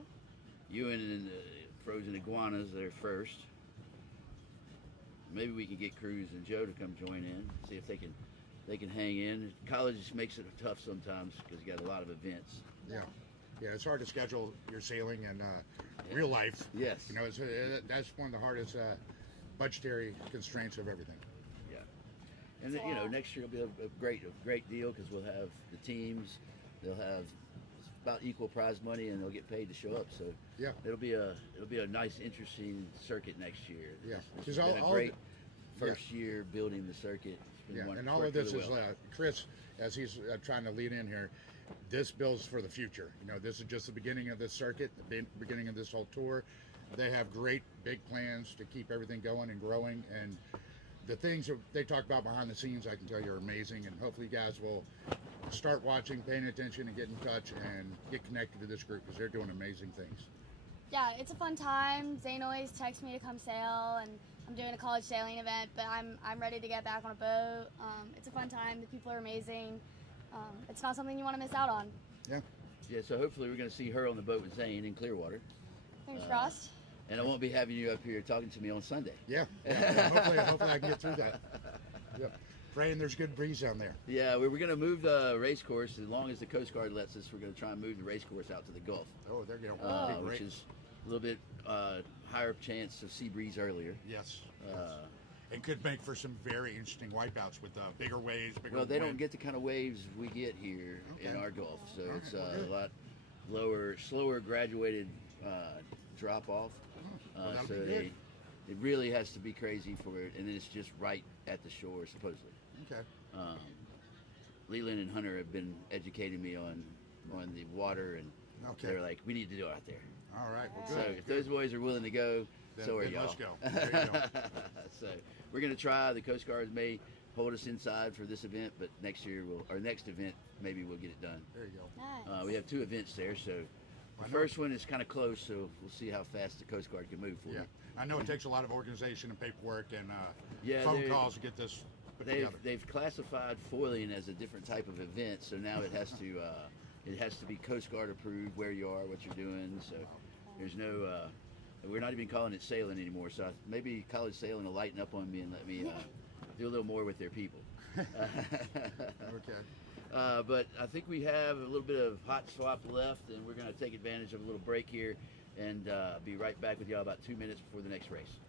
Ewan and the frozen iguanas, they're first. Maybe we can get Cruz and Joe to come join in, see if they can hang in. College makes it tough sometimes because you got a lot of events. Yeah. Yeah, it's hard to schedule your sailing and real life. Yes. You know, that's one of the hardest budgetary constraints of everything. Yeah. And then, you know, next year will be a great deal because we'll have the teams. They'll have about equal prize money, and they'll get paid to show up. So Yeah. it'll be a nice, interesting circuit next year. Yeah. This has been a great first year building the circuit. It's been Yeah, and all of this is Chris, as he's trying to lead in here. This builds for the future. You know, this is just the beginning of this circuit, the beginning of this whole tour. They have great big plans to keep everything going and growing, and the things that they talk about behind the scenes, I can tell you, are amazing. And hopefully, you guys will start watching, paying attention, and get in touch and get connected to this group because they're doing amazing things. Yeah, it's a fun time. Zane always texts me to come sail, and I'm doing a college sailing event, but I'm ready to get back on a boat. It's a fun time. The people are amazing. It's not something you want to miss out on. Yeah. Yeah, so hopefully we're going to see her on the boat with Zane in Clearwater. Fingers crossed. And I won't be having you up here talking to me on Sunday. Yeah. Hopefully I can get through that. Yep. Praying there's good breeze down there. Yeah, we're going to move the race course as long as the Coast Guard lets us. We're going to try and move the race course out to the Gulf, Oh, they're going to be which great. is a little bit higher chance of sea breeze earlier. Yes. It could make for some very interesting wipeouts with bigger waves. Bigger Well, they don't wind. get the kind of waves we get here in Okay. our Gulf, so All it's right, well, good. a lot lower, slower graduated drop off. Well, that'll So be good. it really has to be crazy for it, and then it's just right at the shore supposedly. Okay. Leland and Hunter have been educating me on the water, and Okay. they're like, we need to do it out there. All right. Well, So good. if those boys are willing to go, Then- so are then y'all. let's go. There you go. So we're gonna try. The Coast Guard may hold us inside for this event, but next event maybe we'll get it done. There you go. Nice. We have two events there, so I the know. first one is kind of close, so we'll see how fast the Coast Guard can move for Yeah. me. I know it takes a lot of organization and paperwork and Yeah, phone they- calls to get this put together. They've classified foiling as a different type of event, so now it has to be Coast Guard approved where you are, what you're doing. So there's no we're not even calling it sailing anymore. So maybe college sailing will lighten up on me and let me do a little more with their people. Okay. But I think we have a little bit of hot swap left, and we're going to take advantage of a little break here and be right back with y'all about 2 minutes before the next race.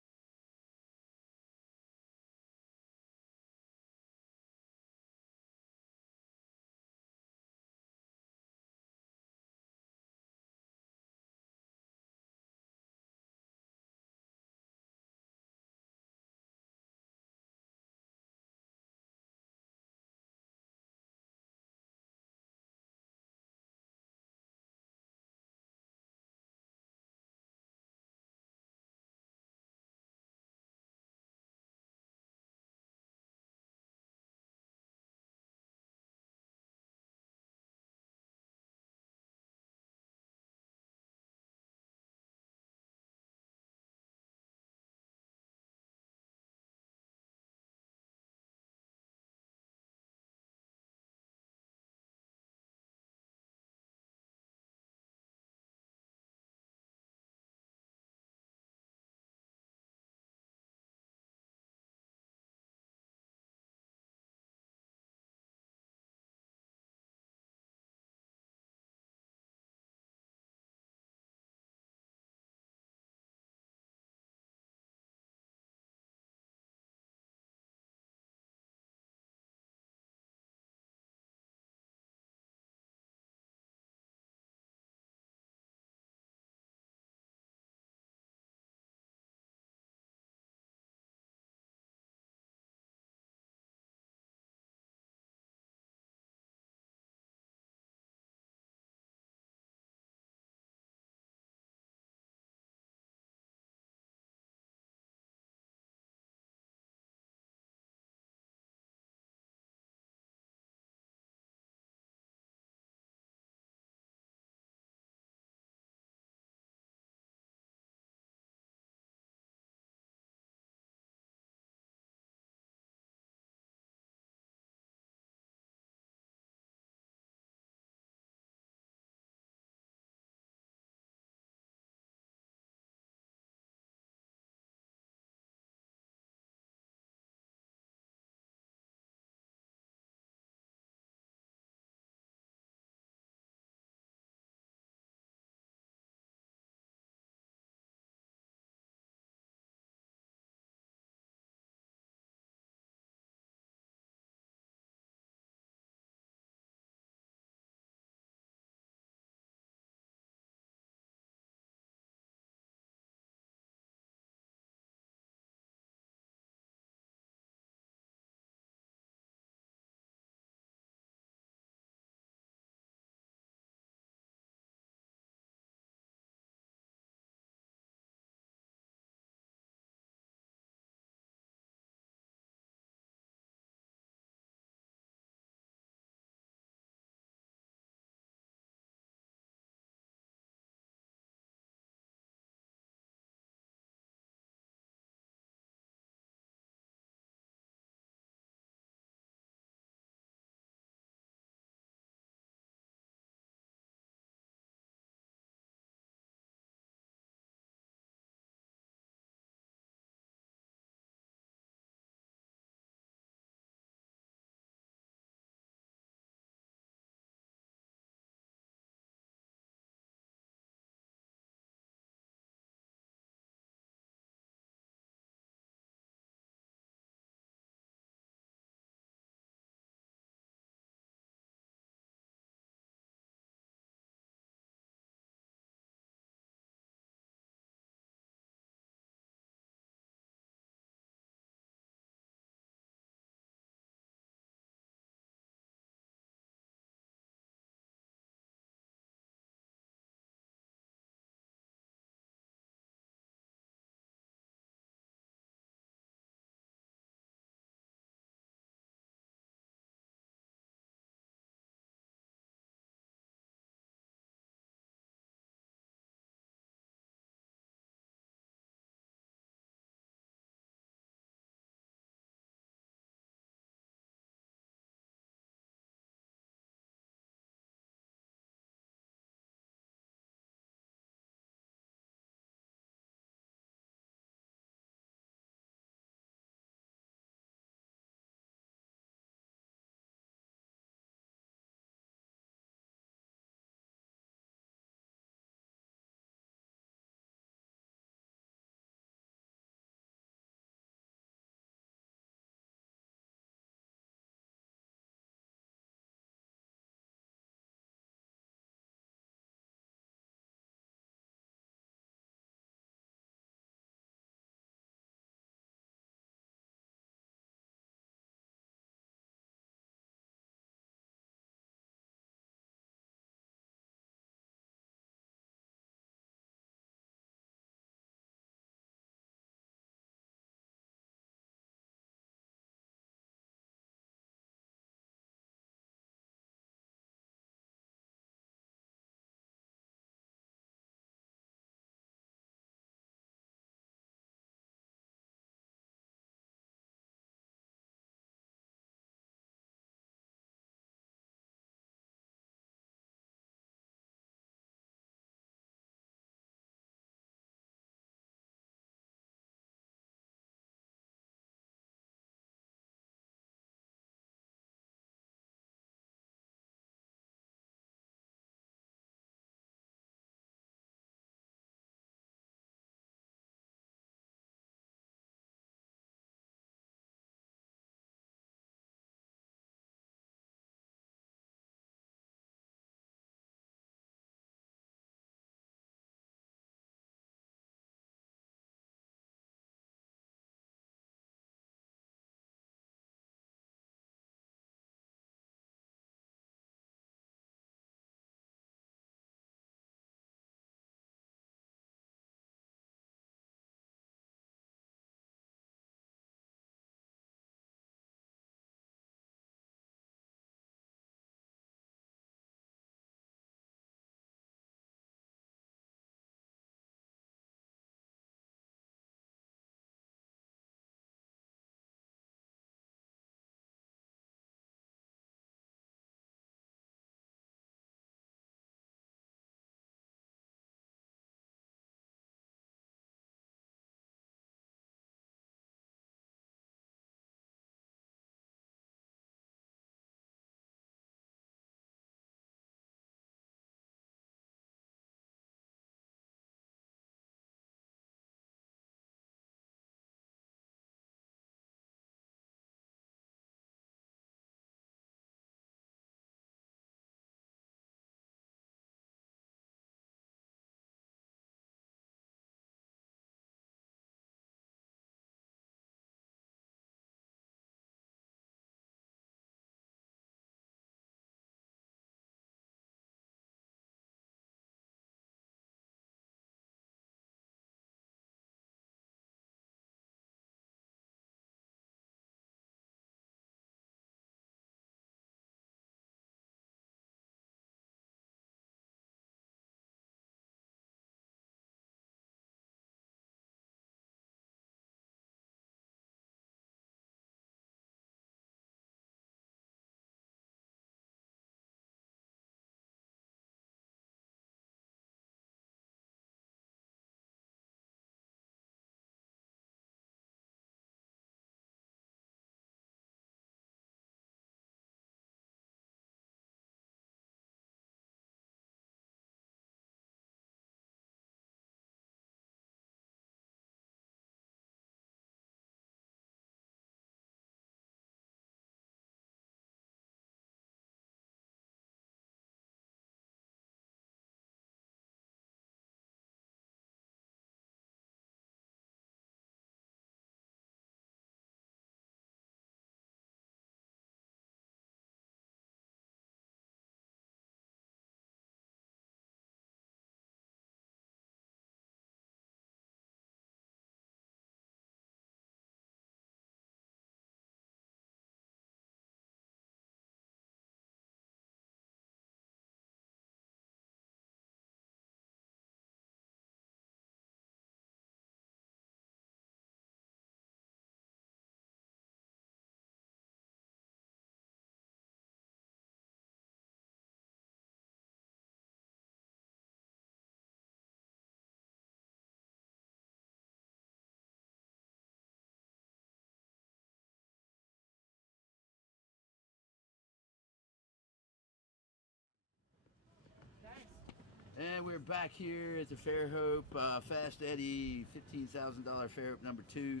And we're back here at the Fairhope Fast Eddie $15,000 Fairhope number 2.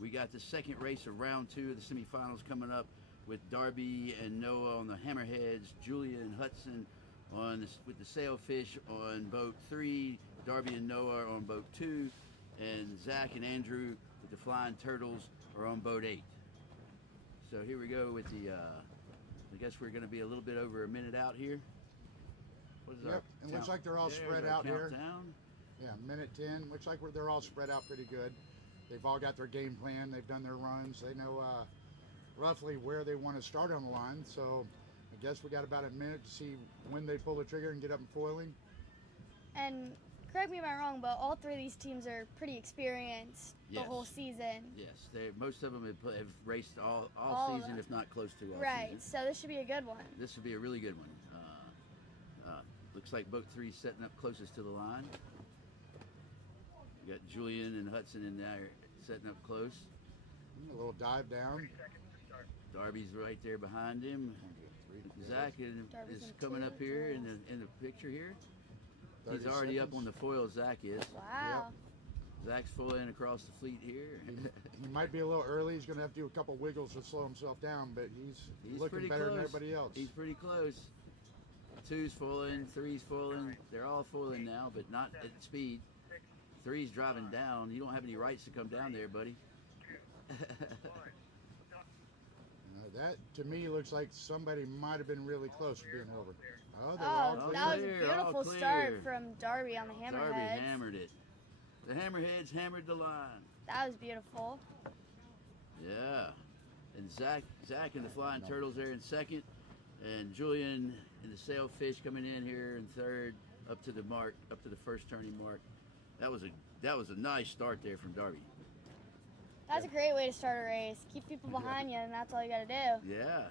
We got the second race of round 2 of the semifinals coming up with Darby and Noah on the Hammerheads, Julia and Hudson with the Sailfish on boat 3, Darby and Noah are on boat 2, and Zach and Andrew with the Flying Turtles are on boat 8. So here we go with the, I guess we're going to be a little bit over a minute out here. What is Yep, it looks like they're all spread out here. Countdown. Yeah, minute 10. Looks like they're all spread out pretty good. They've all got their game plan. They've done their runs. They know roughly where they want to start on the line. So I guess we got about a minute to see when they pull the trigger and get up and foiling. And correct me if I'm wrong, but all 3 of these teams are pretty experienced the Yes. whole season. Yes, most of them have raced all All of season, them. if not close to all Right, season. so this should be a good one. This would be a really good one. Looks like boat 3 setting up closest to the line. You got Julian and Hudson in there setting up close. A little dive down. Darby's right there behind him. Zach Darby's is in coming 2, up here in the picture here. 30 He's already up seconds. on the foil, Zach is. Wow. Zach's foiling across the fleet here. He might be a little early. He's going to have to do a couple wiggles to slow himself down, but he's looking pretty better close. than everybody else. He's pretty close. 2's foiling, 3's foiling. They're all foiling now, but not at speed. 3's driving down. You don't have any rights to come down there, buddy. That, to me, looks like somebody might have been really close to being over. Oh, they're all Oh, clear. that was a clear, all beautiful clear. start from Darby on the Darby Hammerheads. hammered it. The Hammerheads hammered the line. That was beautiful. Yeah. And Zach and the Flying Turtles there in second. And Julian and the Sailfish coming in here in third, up to the mark, up to the first turning mark. That was a nice start there from Darby. That's a great way to start a race. Keep people behind you, and that's all you got to do. Yeah.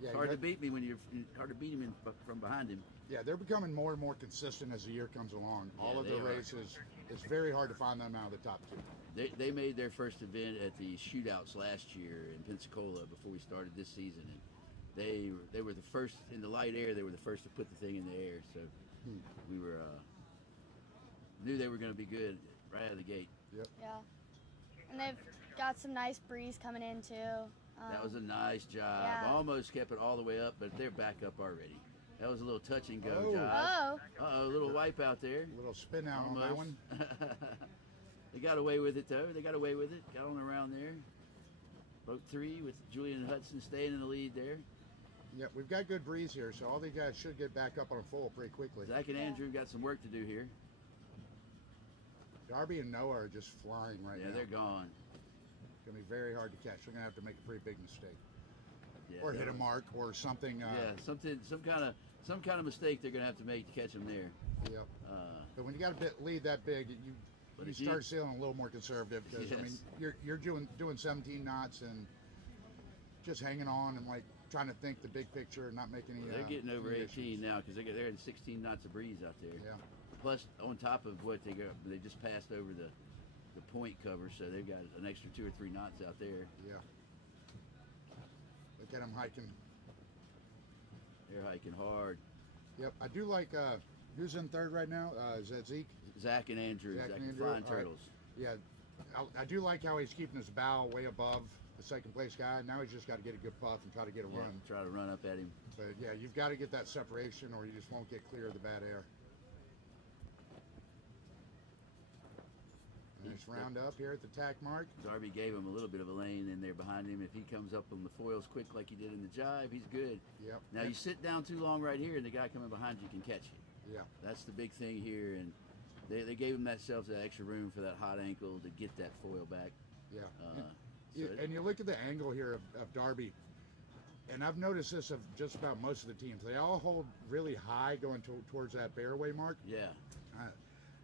Yeah, It's hard you to beat me when you're hard to beat him from behind him. Yeah, they're becoming more and more consistent as the year comes along. All Yeah, of they the are. races, it's very hard to find them out of the top 2. They made their first event at the shootouts last year in Pensacola before we started this season, and they were the first in the light air. They were the first to put the thing in the air, so we were knew they were going to be good right out of the gate. Yep. Yeah. And they've got some nice breeze coming in, too. That was a nice job. Yeah. Almost kept it all the way up, but they're back up already. That was a little touch and go Oh. job. Oh, Uh-oh, a little wipe out there. A little spin out on that Almost. one. They got away with it, though. They got away with it. Got on around there. Boat 3 with Julian and Hudson staying in the lead there. Yep, we've got good breeze here, so all these guys should get back up on full pretty quickly. Zach and Andrew got some work to do here. Darby and Noah are just flying right Yeah, now. they're gone. It's going to be very hard to catch. They're going to have to make a pretty big mistake. Yeah, Or hit they're- a mark or something. Yeah, some kind of mistake they're gonna have to make to catch them there. Yep. Uh, But when you got a lead that big, But you if you- start sailing a little more conservative because I mean Yes. you're doing 17 knots and just hanging on and like trying to think the big picture and not making any. they're getting over any 18 issues. now because they're in 16 knots of breeze out there. Yeah. Plus, on top of what they just passed over the point cover, so they've got an extra 2 or 3 knots out there. Yeah. Look at them hiking. They're hiking hard. Yep. I do like who's in third right now. Is that Zeke? Zach and Andrew, Zach Zach and and Andrew, Flying all right. Turtles. Yeah. I do like how he's keeping his bow way above the second place guy. Now he's just got to get a good puff and try to get a Yeah, run. try to run up at him. But yeah, you've got to get that separation or you just won't get clear of the bad air. Nice round up here at the tack mark. Darby gave him a little bit of a lane in there behind him. If he comes up on the foils quick like he did in the jive, he's good. Yep. Now you sit down too long right here, and the guy coming behind you can catch you. Yeah. That's the big thing here, and they gave him that extra room for that hot ankle to get that foil back. Yeah. So And you look at the angle here of Darby, and I've noticed this of just about most of the teams. They all hold really high going towards that fairway mark. yeah,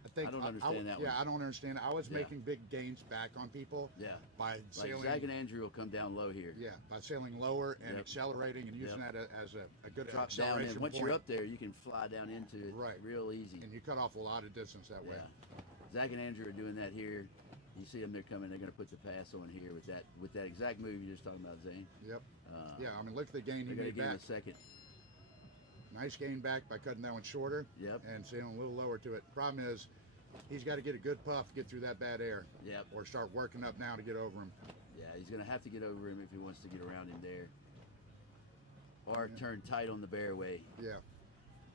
I think I don't understand that one. Yeah, I don't understand. I was Yeah. making big gains back on people yeah. by Like sailing. Zach and Andrew will come down low here. Yeah, by sailing lower and Yep. accelerating and using Yep. that as a good Drop down acceleration in. Once point. you're up there, you can fly down into it Right. real easy. And you cut off a lot of distance that way. Yeah. Zach and Andrew are doing that here. You see them, they're coming. They're going to put the pass on here with that exact move you're just talking about, Zane. Yep. Uh, Yeah, I mean, look at the gain he They're going to made give him back. a second. Nice gain back by cutting that one shorter. Yep. And sailing a little lower to it. Problem is, he's got to get a good puff to get through that bad air. Yep. Or start working up now to get over him. Yeah, he's going to have to get over him if he wants to get around him there. Or turn tight on the bear way. Yeah.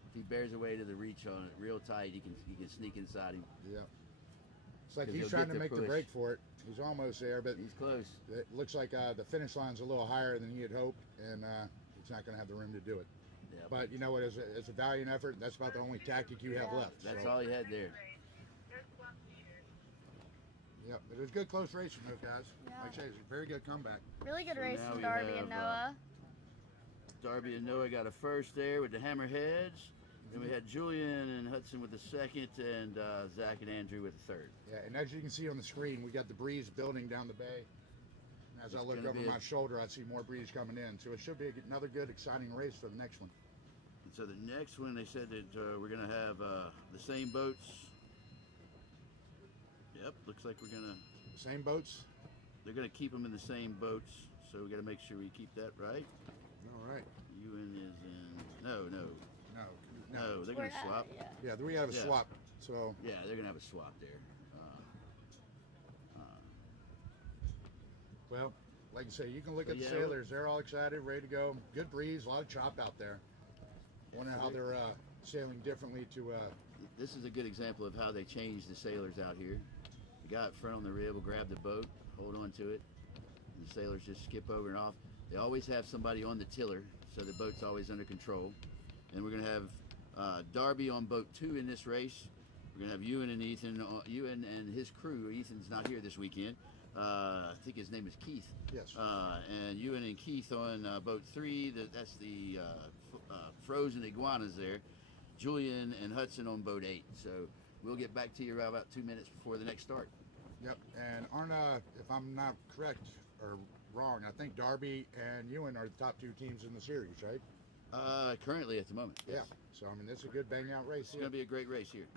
If he bears away to the reach on it real tight, he can sneak inside him. Yeah. It's like 'Cause he's he'll trying get to the make the push. break for it. He's almost there, but He's close. it looks like the finish line's a little higher than he had hoped, and he's not going to have the room to do it. Yep. But you know what? It's a valiant effort. That's about the only tactic you have left. That's so. all he had there. Yep. It was good close racing, those guys. Yeah. Like I say, it's a very good comeback. Really good So race now from we Darby have, and Noah. Darby and Noah got a first there with the hammerheads. Then we had Julian and Hudson with the second, and Zach and Andrew with the third. Yeah, and as you can see on the screen, we got the breeze building down the bay. And as I It's look gonna over be my shoulder, I see more breeze coming in. So it should be another good, exciting race for the next one. And so the next one, they said that we're going to have the same boats. Yep, looks like we're going to. Same boats? They're going to keep them in the same boats, so we got to make sure we keep that right. All right. Ewan is in. No, No. they're going to swap. Yeah. Yeah, we have a Yeah. swap. So Yeah, they're going to have a swap there. well, like you say, you can look But at the yeah, sailors. They're all excited, ready to go. Good breeze, a lot of chop out there. Wonder how they're sailing differently to. This is a good example of how they change the sailors out here. The guy up front on the rib will grab the boat, hold on to it, and the sailors just skip over and off. They always have somebody on the tiller, so the boat's always under control. And we're going to have Darby on boat 2 in this race. We're going to have Ewan and Ethan, Ewan and his crew. Ethan's not here this weekend. I think his name is Keith. Yes. And Ewan and Keith on boat 3. That's the frozen iguanas there. Julian and Hudson on boat 8. So we'll get back to you about 2 minutes before the next start. Yep. And aren't if I'm not correct or wrong, I think Darby and Ewan are the top 2 teams in the series, right? Currently at the moment. Yeah. Yes. So I mean, this is a good bang out race. It's going to be a great race here.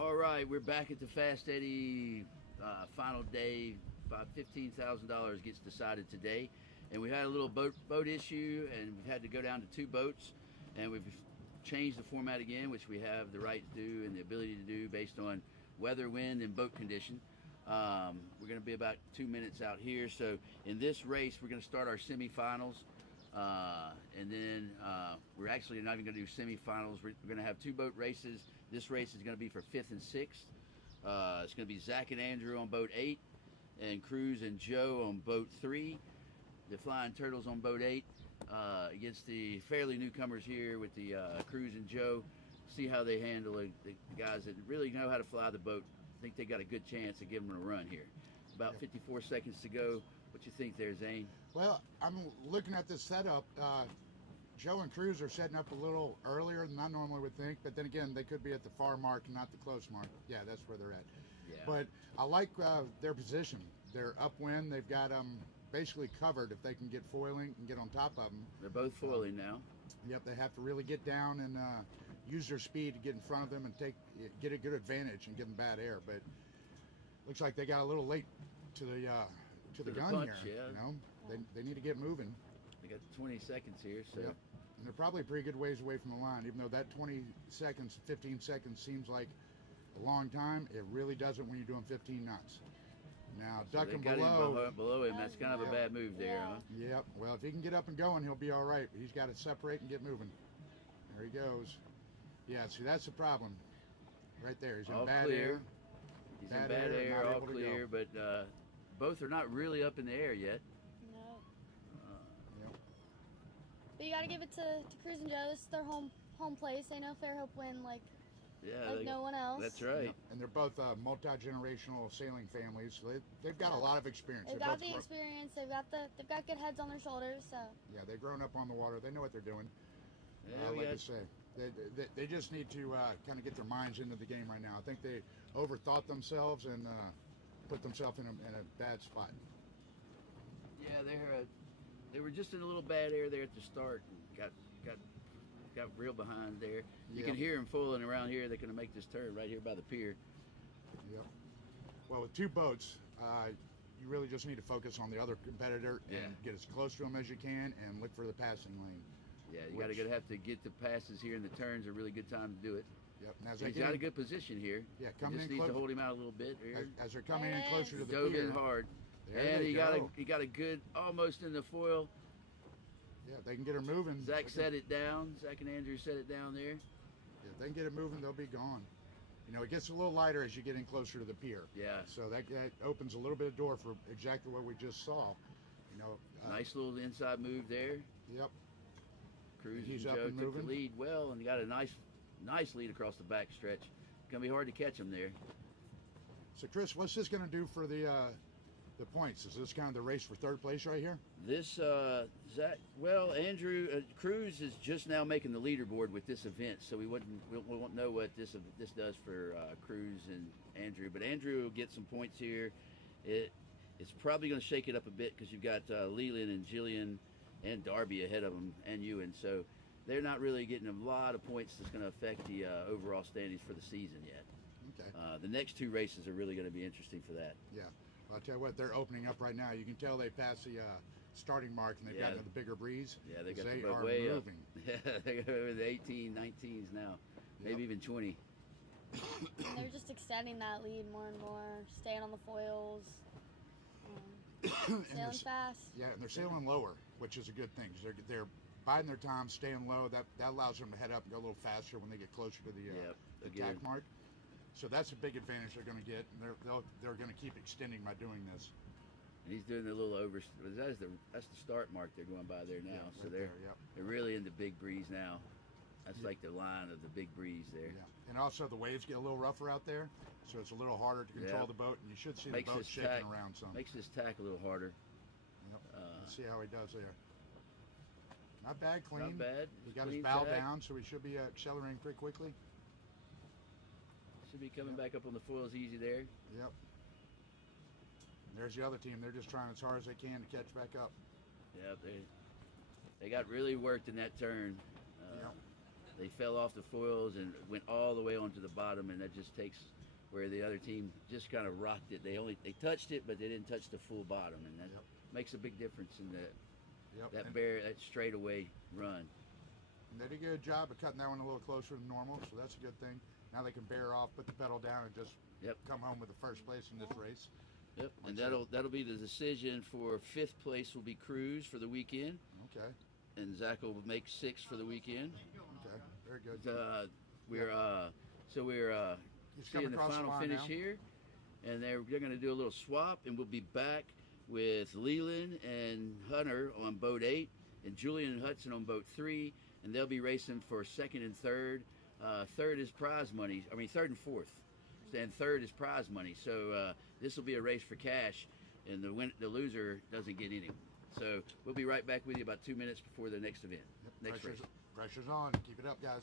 All right, we're back at the Fast Eddie final day. About $15,000 gets decided today, and we had a little boat issue, and we've had to go down to 2 boats, and we've changed the format again, which we have the right to do and the ability to do based on weather, wind, and boat condition. We're going to be about 2 minutes out here. So in this race, we're going to start our semifinals, and then we're actually not even going to do semifinals. We're going to have 2 boat races. This race is going to be for 5th and 6th. It's going to be Zach and Andrew on boat 8, and Cruz and Joe on boat 3. The Flying Turtles on boat 8 against the fairly newcomers here with the Cruz and Joe. See how they handle it. The guys that really know how to fly the boat. I think they got a good chance of giving them a run here. About 54 seconds to go. What you think there, Zane? Well, I'm looking at this setup. Joe and Cruz are setting up a little earlier than I normally would think, but then again, they could be at the far mark and not the close mark. Yeah, that's where they're at. Yeah. But I like their position. They're upwind. They've got basically covered if they can get foiling and get on top of them. They're both foiling now. Yep, they have to really get down and use their speed to get in front of them and get a good advantage and give them bad air. But looks like they got a little late to the gun punch, here. yeah. You know, they need to get moving. They got 20 seconds here, so. Yep. And they're probably a pretty good ways away from the line, even though that 20 seconds, 15 seconds seems like a long time. It really doesn't when you're doing 15 knots. Now, So ducking they got below. him below him. That's kind of a bad move there, huh? Yep. Well, if he can get up and going, he'll be all right. But he's got to separate and get moving. There he goes. Yeah, see, that's the problem. Right there. He's in All bad clear. air. He's in bad air, not all able to clear, go. but both are not really up in the air yet. No. Yep. But you got to give it to Cruz and Joe. This is their home place. They know Fairhope win like no one else. That's right. Yep. And they're both multi-generational sailing families. So they've got a lot of experience. They've got the experience. They've got good heads on their shoulders. So. Yeah, they've grown up on the water. They know what they're doing. Yeah, Like I say, they just need to kind of get their minds into the game right now. I think they overthought themselves and put themselves in a bad spot. Yeah, they were just in a little bad air there at the start. And got real behind there. You can hear them foiling around here. They're going to make this turn right here by the pier. Yep. Well, with 2 boats, you really just need to focus on the other competitor and get as close to them as you can and look for the passing lane. Yeah, you got to have to get the passes here, and the turns are a really good time to do it. Yep. And He's got a good position here. Yeah, He coming just in needs close. to hold him out a little bit here. As they're coming in closer to the Dove pier. in hard. There And they he got a good, almost in the foil. Yeah, if they can get her moving. Zach set it down. Zach and Andrew set it down there. If they can get it moving, they'll be gone. You know, it gets a little lighter as you get in closer to the pier. Yeah. So that opens a little bit of door for exactly what we just saw. You know. Nice little inside move there. Yep. Cruz He's and up Joe and took the moving. lead well, and he got a nice lead across the back stretch. Gonna be hard to catch him there. So Chris, what's this going to do for the points? Is this kind of the race for 3rd place right here? This Andrew Cruz is just now making the leaderboard with this event, so we won't know what this does for Cruz and Andrew. But Andrew will get some points here. It's probably going to shake it up a bit because you've got Leland and Jillian and Darby ahead of them and Ewan, so they're not really getting a lot of points that's going to affect the overall standings for the season yet. Okay. The next 2 races are really going to be interesting for that. Yeah. Well, I'll tell you what, they're opening up right now. You can tell they passed the starting mark and they've gotten to the bigger breeze. Yeah, they got they the boat are way moving. up. Yeah, they're over the 18, 19s now, maybe even 20. And they're just extending that lead more and more, staying on the foils, sailing fast. Yeah, and they're sailing lower, which is a good thing. 'Cause they're biding their time, staying low. That allows them to head up and go a little faster when they get closer to the attack mark. So that's a big advantage they're going to get, and they're going to keep extending by doing this. And he's doing a little over. That's the start mark they're going by there now. Yeah, so right they're really in the big breeze now. That's like the line of the big breeze there. Yeah, and also the waves get a little rougher out there, so it's a little harder to control the boat, and you should see the boat shaking around some. Makes this tack a little harder. Yep. Let's see how he does there. Not bad, clean. Not bad. He got his bow down, so he should be accelerating pretty quickly. Should be coming back up on the foils easy there. Yep. And there's the other team. They're just trying as hard as they can to catch back up. Yep, they got really worked in that turn. Yep. they fell off the foils and went all the way onto the bottom, and that just takes where the other team just kind of rocked it. They touched it, but they didn't touch the full bottom, and that makes a big difference in that straightaway run. And they did a good job of cutting that one a little closer than normal, so that's a good thing. Now they can bear off, put the pedal down, and just come home with the first place in this race. Yep, and that'll be the decision for fifth place will be Cruz for the weekend. Okay. And Zach will make sixth for the weekend. Okay, very good. We're seeing the final finish here, and they're going to do a little swap, and we'll be back with Leland and Hunter on boat 8, and Julian and Hudson on boat 3, and they'll be racing for second and third. Third is prize money. I mean, third and fourth. And third is prize money. So this will be a race for cash, and the loser doesn't get any. So we'll be right back with you about 2 minutes before the next event. Next race. Pressure's on. Keep it up, guys.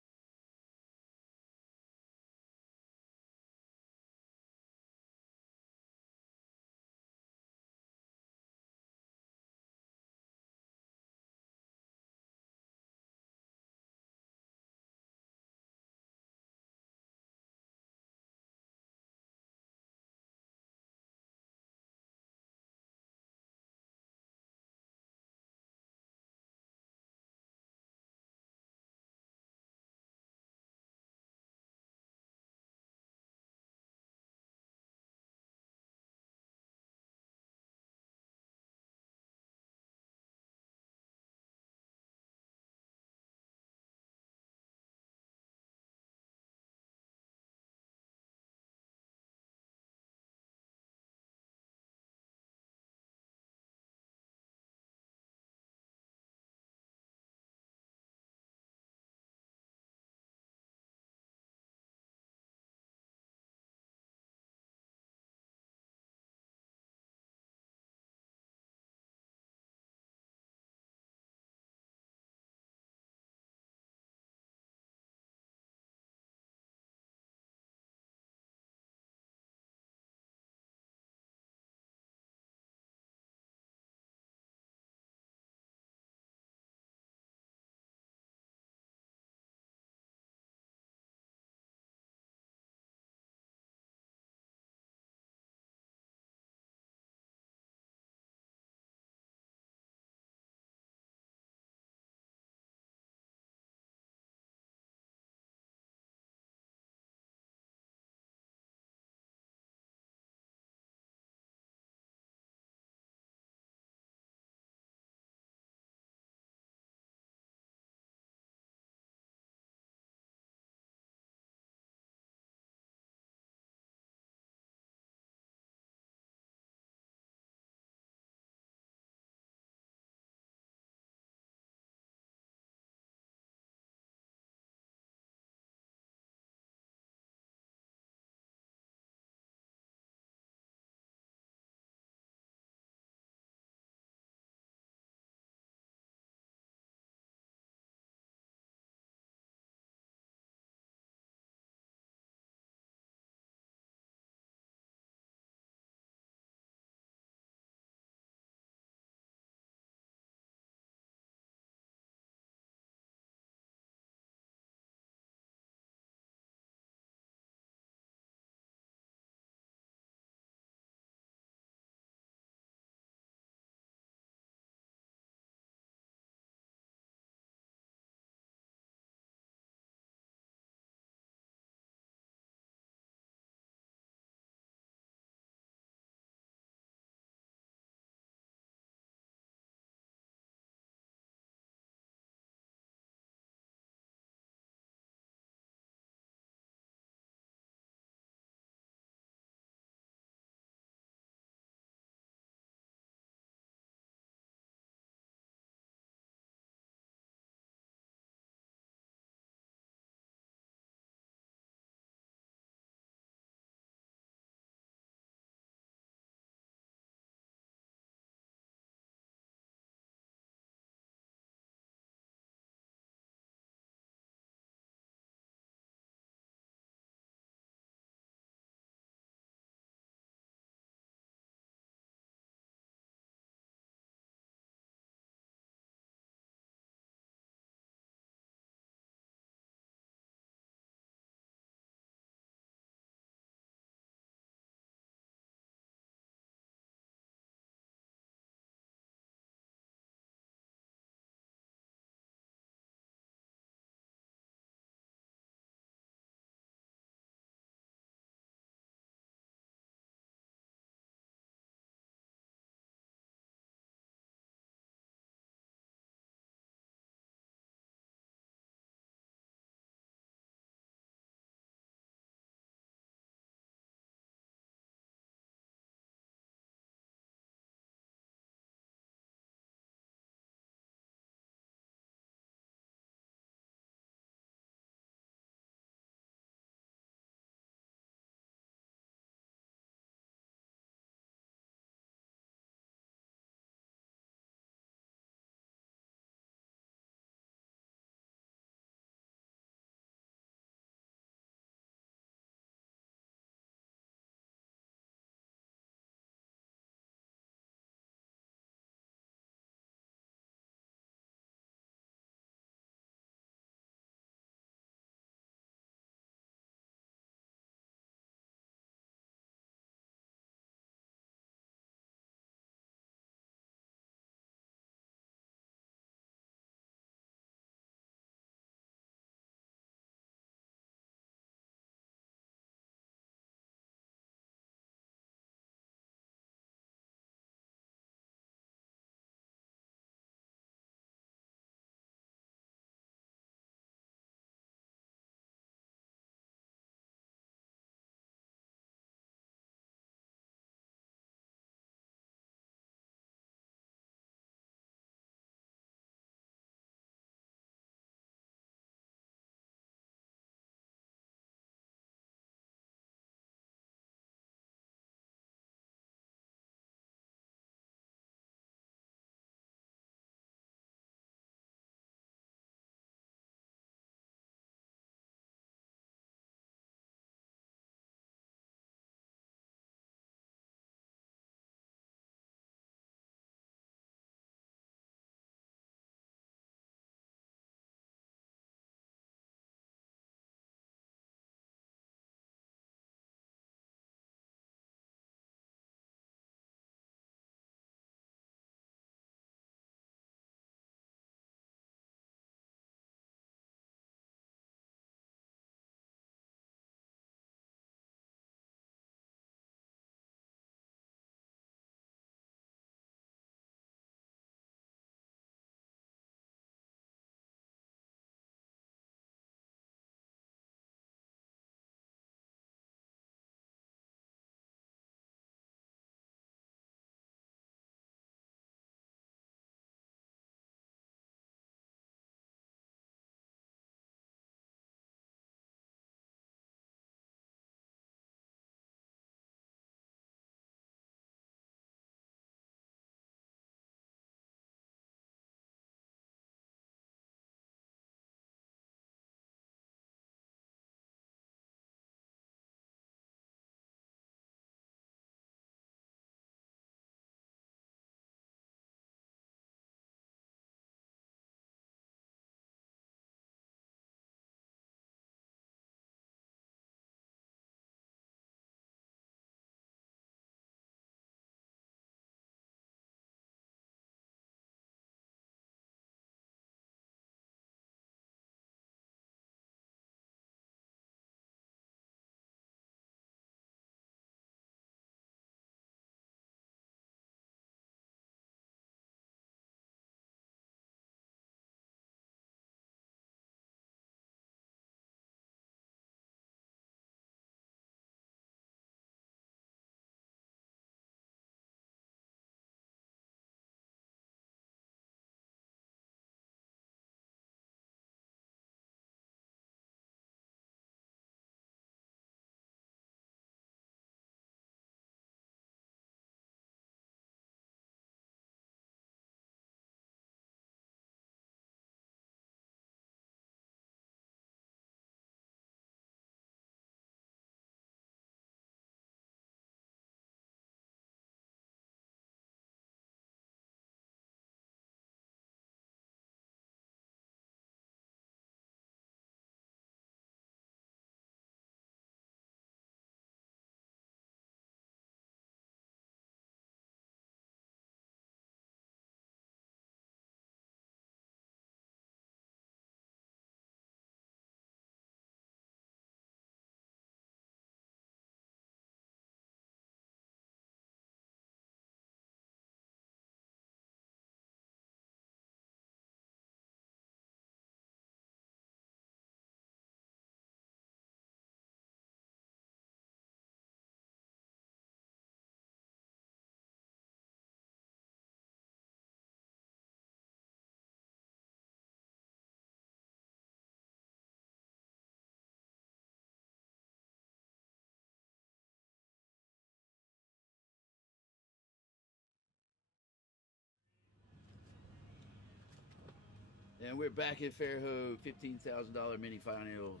And we're back at Fairhope, $15,000 mini final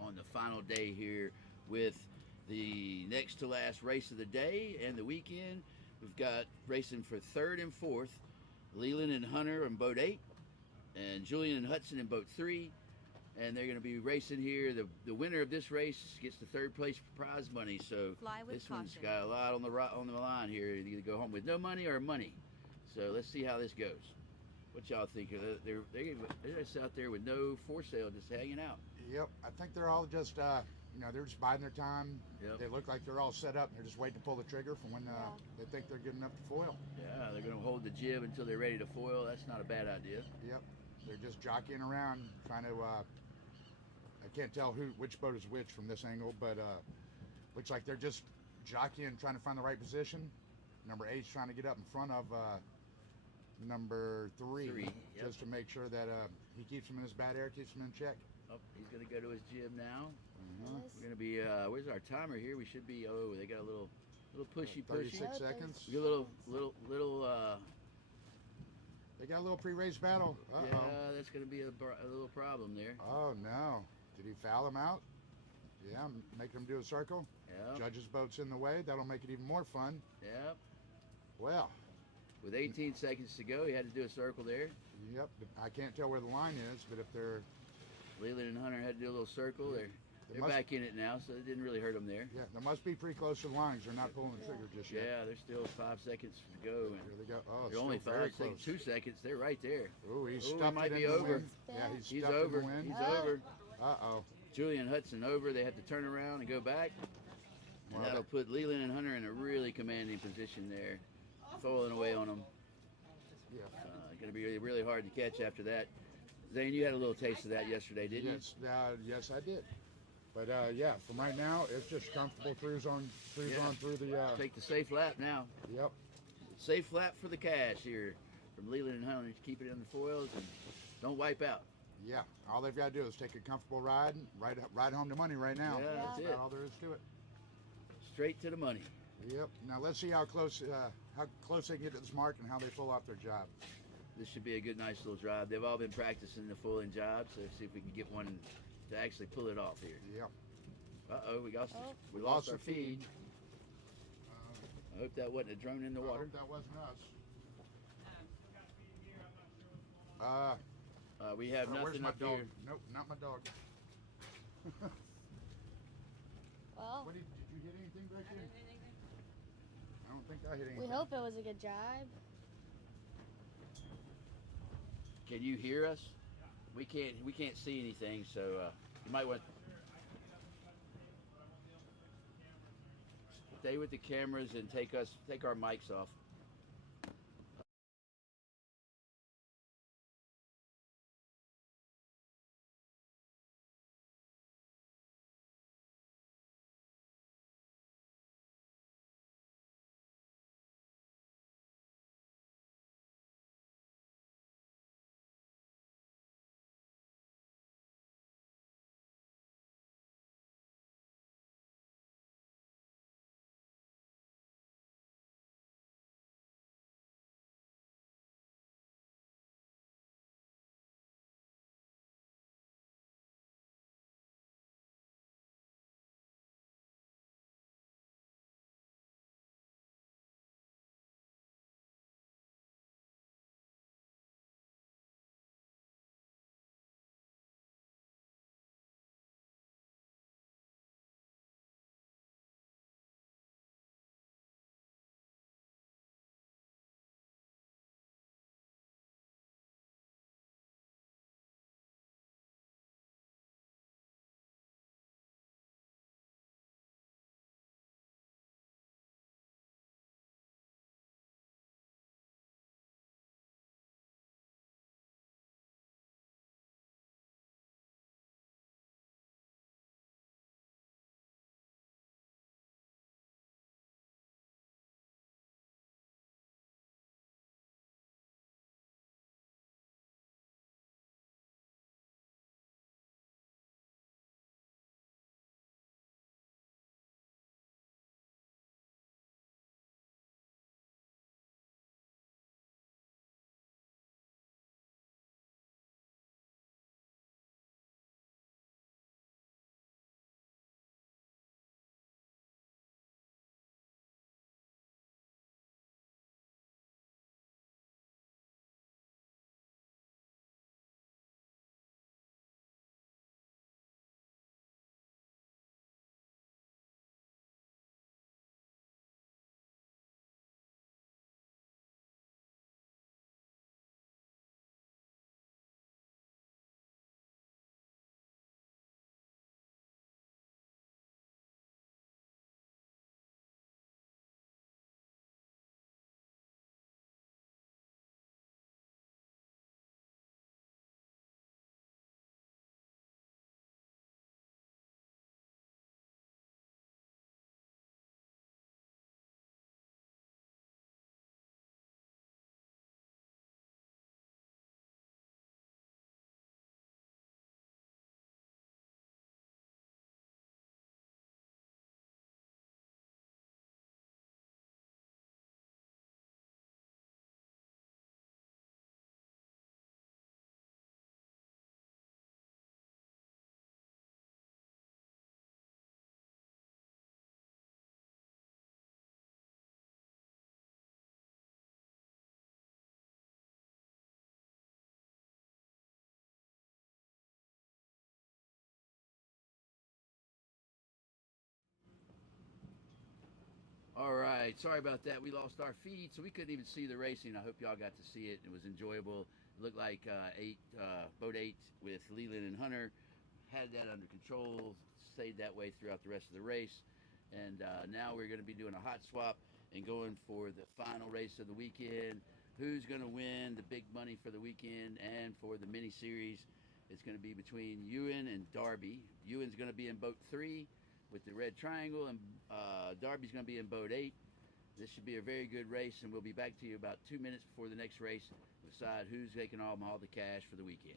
on the final day here with the next to last race of the day and the weekend. We've got racing for third and fourth, Leland and Hunter on boat 8, and Julian and Hudson in boat 3. And they're going to be racing here. The winner of this race gets the third place prize money. So this one's got a lot on the line here. You either go home with no money or money. So let's see how this goes. What y'all think? They're just out there with no for sale, just hanging out. Yep, I think they're all just, they're just biding their time. Yep. They look like they're all set up, and they're just waiting to pull the trigger from when they think they're good enough to foil. Yeah, they're going to hold the jib until they're ready to foil. That's not a bad idea. Yep, they're just jockeying around, trying to. I can't tell which boat is which from this angle, but looks like they're just jockeying, trying to find the right position. Number 8's trying to get up in front of number 3, yep. just to make sure that he keeps him in his bad air, keeps him in check. Oh, he's going to go to his jib now. Mm-hmm. We're going to be, where's our timer here? We should be, they got a little pushy. 36 seconds. We got a little, they got a little pre-race battle. Uh-oh. Yeah, that's going to be a little problem there. Oh, no. Did he foul him out? Yeah, making him do a circle. Yeah. Judge's boat's in the way. That'll make it even more fun. Yep. Well. With 18 seconds to go, he had to do a circle there. Yep. I can't tell where the line is, but if they're... Leland and Hunter had to do a little circle. They're back in it now, so it didn't really hurt them there. Yeah, they must be pretty close to the lines.Ey're not pulling the trigger just yet. Yeah, there's still 5 seconds to go. And here they go. Oh, they're only 5 seconds, 2 seconds. They're right there. Oh, he's Ooh, stuck. Might it be in the over. wind. Yeah, He's stuck over. in the wind. He's over. Uh-oh. Julian Hudson over. They have to turn around and go back. And Well, that'll put Leland and Hunter in a really commanding position there, foiling away on them. Yeah. Going to be really hard to catch after that. Zane, you had a little taste of that yesterday, didn't Yes, yes, I did. But yeah, from right now, it's just comfortable cruise on through the. you? Take the safe lap now. Yep. Safe lap for the cash here from Leland and Hunter. Keep it in the foils and don't wipe out. Yeah. All they've got to do is take a comfortable ride, ride home to money right now. Yeah, that's it. That's all there is to it. Straight to the money. Yep. Now let's see how close they can get to this mark and how they pull off their job. This should be a good, nice little drive. They've all been practicing the foiling job, so let's see if we can get one to actually pull it off here. Yep. Uh-oh, we lost our feed. I hope that wasn't a drone in the water. I hope that wasn't us. We have where's nothing my up dog? here. Nope, not my dog. Well, Did you hit anything back there? I don't think I hit anything. we hope it was a good drive. Can you hear us? We can't see anything, so you might want stay with the cameras and take our mics off. All right, sorry about that. We lost our feed, so we couldn't even see the racing. I hope y'all got to see it. It was enjoyable. It looked like boat eight with Leland and Hunter had that under control, stayed that way throughout the rest of the race. And now we're going to be doing a hot swap and going for the final race of the weekend. Who's going to win the big money for the weekend and for the mini series? It's going to be between Ewan and Darby. Ewan's going to be in boat 3 with the red triangle, and Darby's going to be in boat 8. This should be a very good race, and we'll be back to you about 2 minutes before the next race to decide who's taking all the cash for the weekend.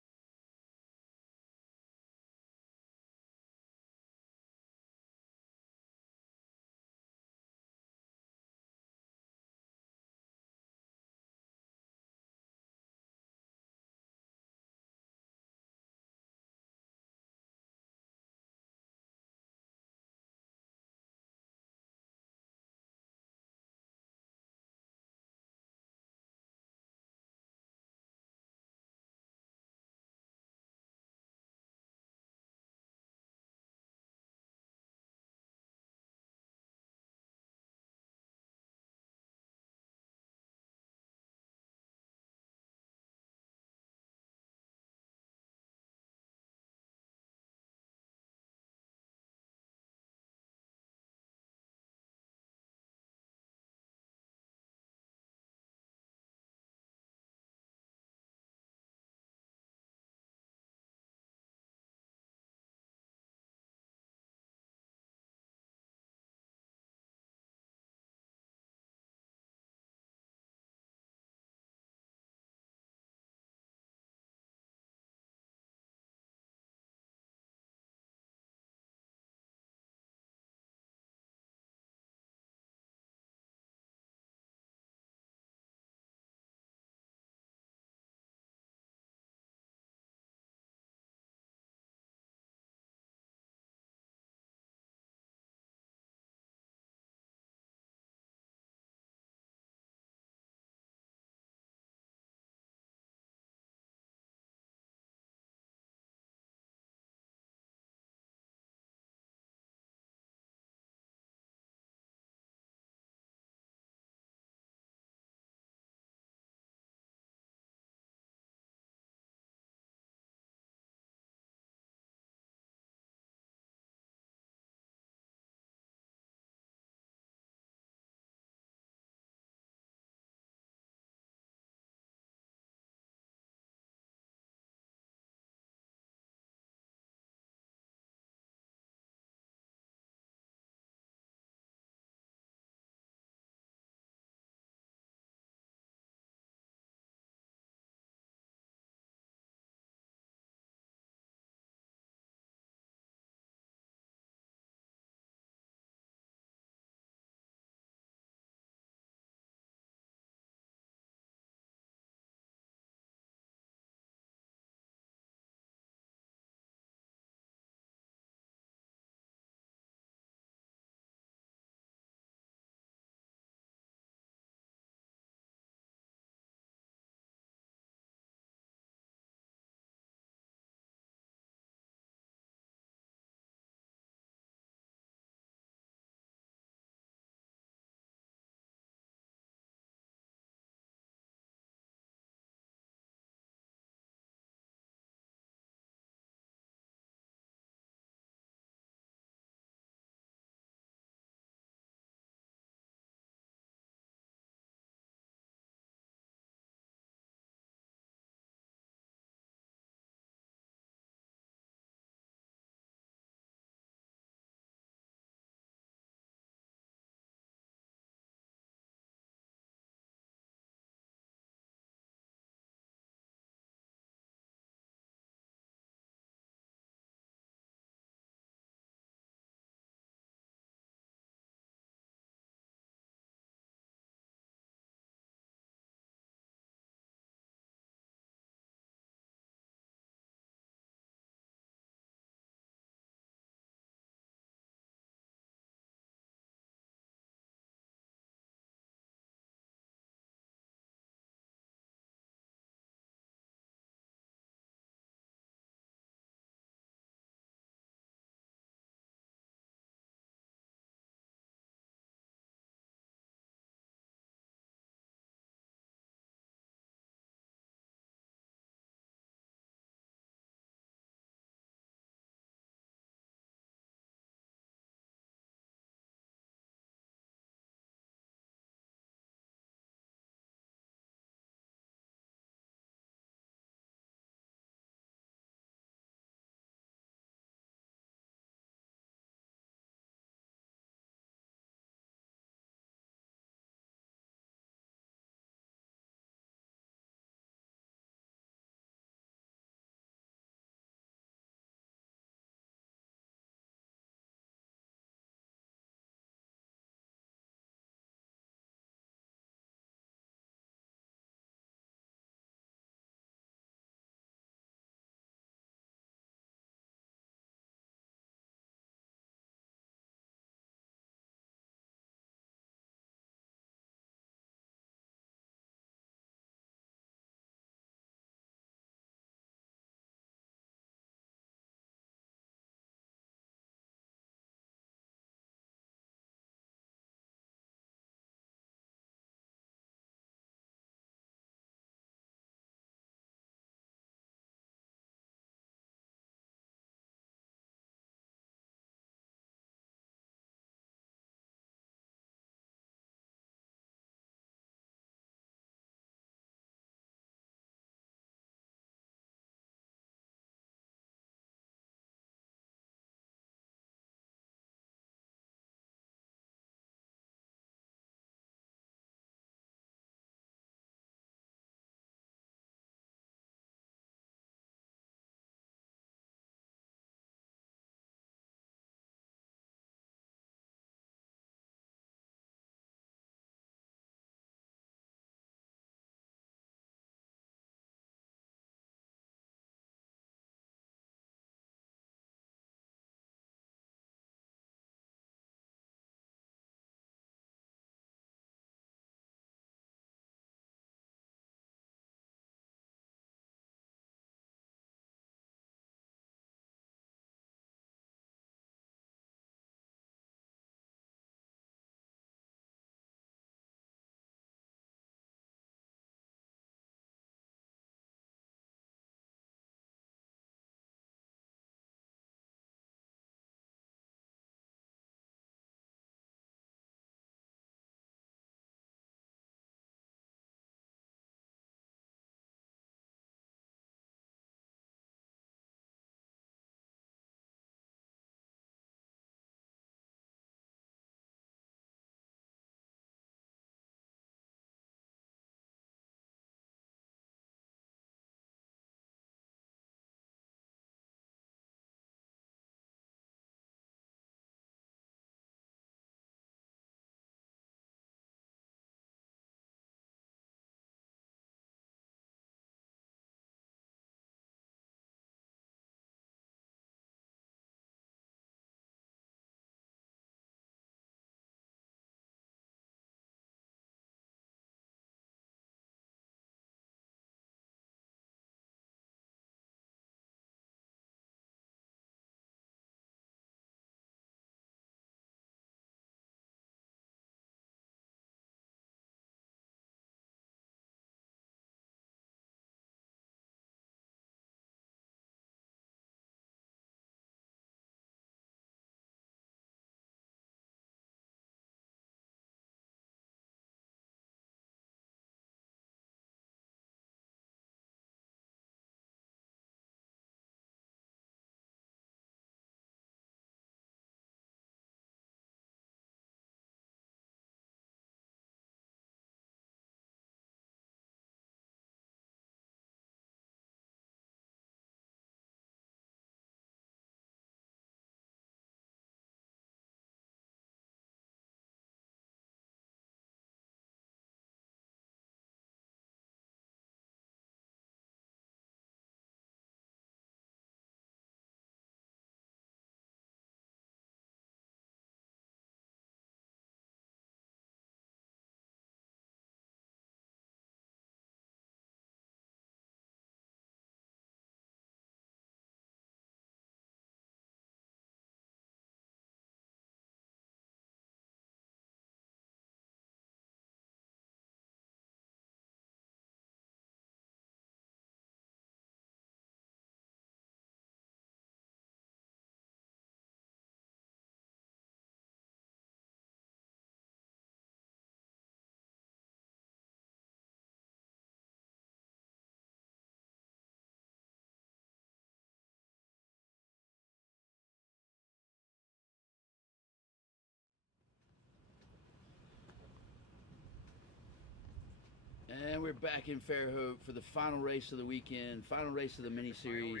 And we're back in Fairhope for the final race of the weekend, final race of the mini series,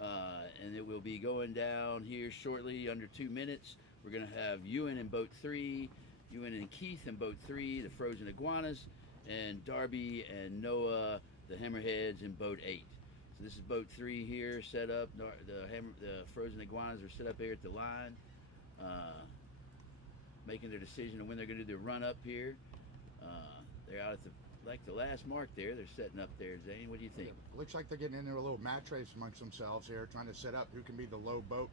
and it will be going down here shortly, under 2 minutes. We're going to have Ewan in boat 3, Ewan and Keith in boat 3, the Frozen Iguanas, and Darby and Noah, the Hammerheads, in boat 8. So this is boat 3 here, set up. The Frozen Iguanas are set up here at the line, making their decision on when they're going to do the run up here. They're out at the last mark there. They're setting up there. Zane, what do you think? Looks like they're getting into a little match race amongst themselves here, trying to set up who can be the low boat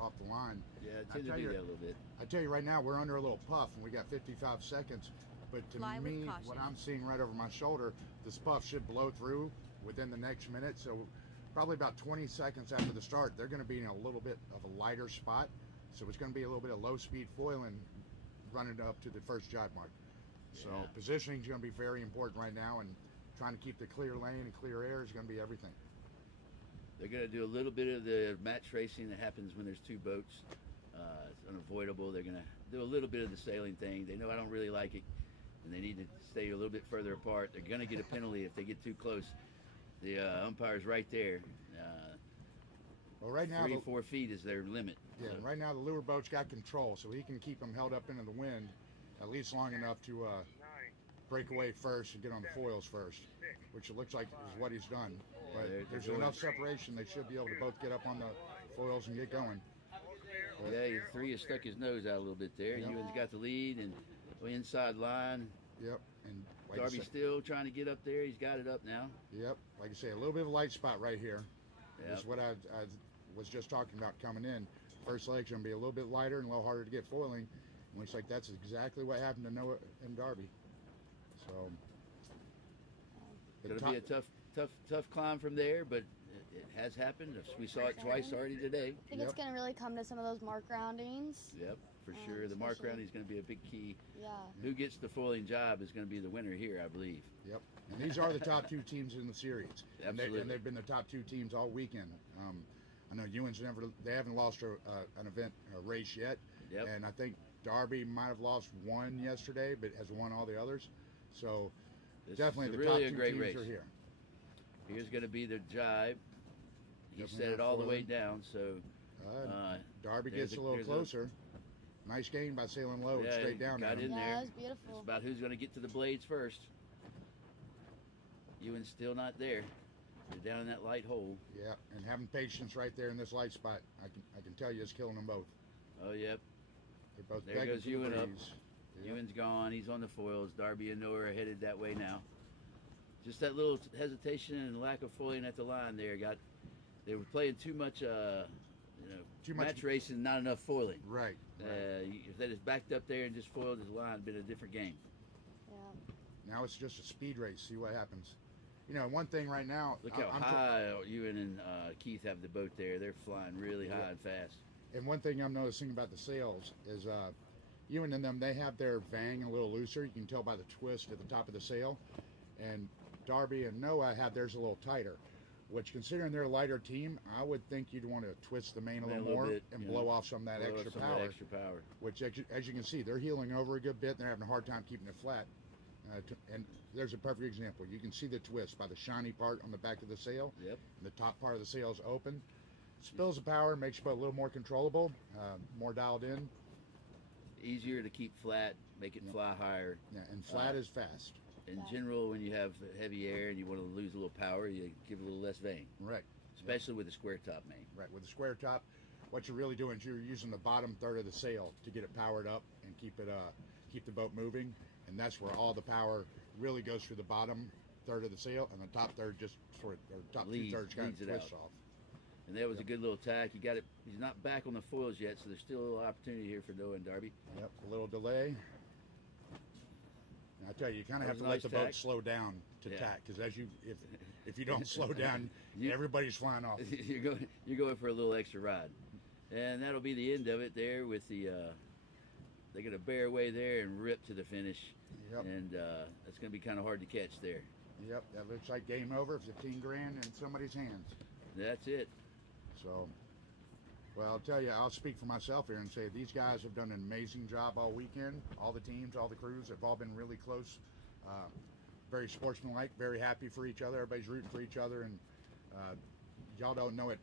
off the line. Yeah, I tend to do that a little bit. I tell you right now, we're under a little puff, and we got 55 seconds. But to me, what I'm seeing right over my shoulder, this puff should blow through within the next minute. So probably about 20 seconds after the start, they're going to be in a little bit of a lighter spot. So it's going to be a little bit of low-speed foiling running up to the first jibe mark. So positioning is going to be very important right now, and trying to keep the clear lane and clear air is going to be everything. They're going to do a little bit of the match racing that happens when there's 2 boats. It's unavoidable. They're going to do a little bit of the sailing thing. They know I don't really like it, and they need to stay a little bit further apart. They're going to get a penalty if they get too close. The umpire's right there. Well, right now, 3-4 feet is their limit. Yeah, So. right now the lure boat's got control, so he can keep them held up into the wind at least long enough to break away first and get on the foils first, which it looks like is what he's done. But there's enough separation, they should be able to both get up on the foils and get going. Yeah, 3 has stuck his nose out a little bit there. Yep. Ewan's got the lead, and inside line. Yep. And like Darby's still trying to get up there. He's got it up now. Yep. Like I say, a little bit of a light spot right here. Yep. Is what I was just talking about coming in. First leg's going to be a little bit lighter and a little harder to get foiling. And looks like that's exactly what happened to Noah and Darby. So It's going to be a tough climb from there, but it has happened. We saw it twice already today. I think it's going to really come to some of those mark roundings. Yep, for sure. The mark rounding is going to be a big key. Yeah. Who gets the foiling job is going to be the winner here, I believe. Yep. And these are the top 2 teams in the series. Absolutely. And they've been the top 2 teams all weekend. I know Ewan's they haven't lost an event, a race yet. Yep. And I think Darby might have lost one yesterday, but has won all the others. So definitely the really top 2 great teams race. are here. Here's going to be the jibe. He Definitely set it all the way down, so Darby gets a little closer. Nice game by sailing low and straight down. Got in Yeah, there. that was beautiful. It's about who's going to get to the blades first. Ewan's still not there. They're down in that light hole. Yeah, and having patience right there in this light spot, I can tell you, it's killing them both. Oh, yep. They're both There begging goes for the Ewan up. breeze. Yeah. Ewan's gone. He's on the foils. Darby and Noah are headed that way now. Just that little hesitation and lack of foiling at the line there. They were playing too much, match racing, not enough foiling. Right. If they just backed up there and just foiled his line, it'd been a different game. Yeah. Now it's just a speed race. See what happens. One thing right now. Look how high Ewan and Keith have the boat there. They're flying really high and fast. And one thing I'm noticing about the sails is Ewan and them, they have their vang a little looser. You can tell by the twist at the top of the sail. And Darby and Noah have theirs a little tighter, which, considering they're a lighter team, I would think you'd want to twist the main a little more bit, and blow off some of that extra power. Which, as you can see, they're heeling over a good bit. And they're having a hard time keeping it flat. And there's a perfect example. You can see the twist by the shiny part on the back of the sail. Yep. And the top part of the sail is open. Spills of power, makes your boat a little more controllable, more dialed in. Easier to keep flat, make it fly higher. Yeah, and flat is fast. In general, when you have heavy air and you want to lose a little power, you give a little less vane. Right. Especially with a square top main. Right. With the square top, what you're really doing is you're using the bottom third of the sail to get it powered up and keep the boat moving. And that's where all the power really goes through the bottom third of the sail, and the top third just sort of, or top 2/3 kind of twists off. And that was a good little tack. He got it. He's not back on the foils yet, so there's still a little opportunity here for Noah and Darby. Yep, a little delay. And I tell you, you kind of have to let the boat slow down to tack, because if you don't slow down, everybody's flying off. You're going for a little extra ride, and that'll be the end of it there. With the they're going to bear away there and rip to the finish, and that's going to be kind of hard to catch there. Yep, that looks like game over. 15 grand in somebody's hands. That's it. So, well, I'll tell you, I'll speak for myself here and say these guys have done an amazing job all weekend. All the teams, all the crews have all been really close. very sportsmanlike, very happy for each other. Everybody's rooting for each other, and y'all don't know it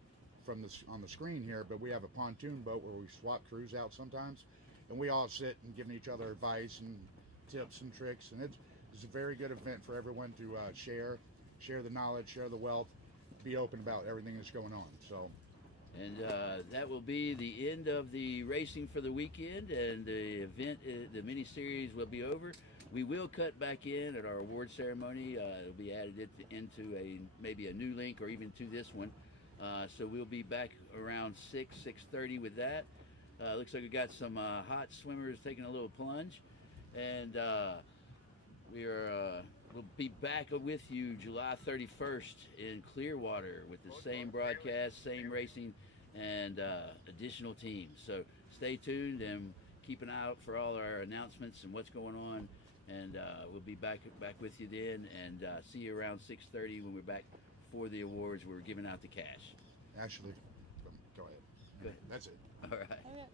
from on the screen here, but we have a pontoon boat where we swap crews out sometimes, and we all sit and giving each other advice and tips and tricks, and it's a very good event for everyone to share the knowledge, share the wealth, be open about everything that's going on. So. And that will be the end of the racing for the weekend, and the event, the mini series, will be over. We will cut back in at our award ceremony. It'll be added into maybe a new link or even to this one. So we'll be back around 6:30 with that. Looks like we got some hot swimmers taking a little plunge, and we'll be back with you July 31st in Clearwater with the same broadcast, same racing, and additional teams. So stay tuned and keep an eye out for all our announcements and what's going on. And we'll be back with you then, and see you around 6:30 when we're back for the awards. We're giving out the cash. Ashley, go ahead. Good. That's it. All right. Okay.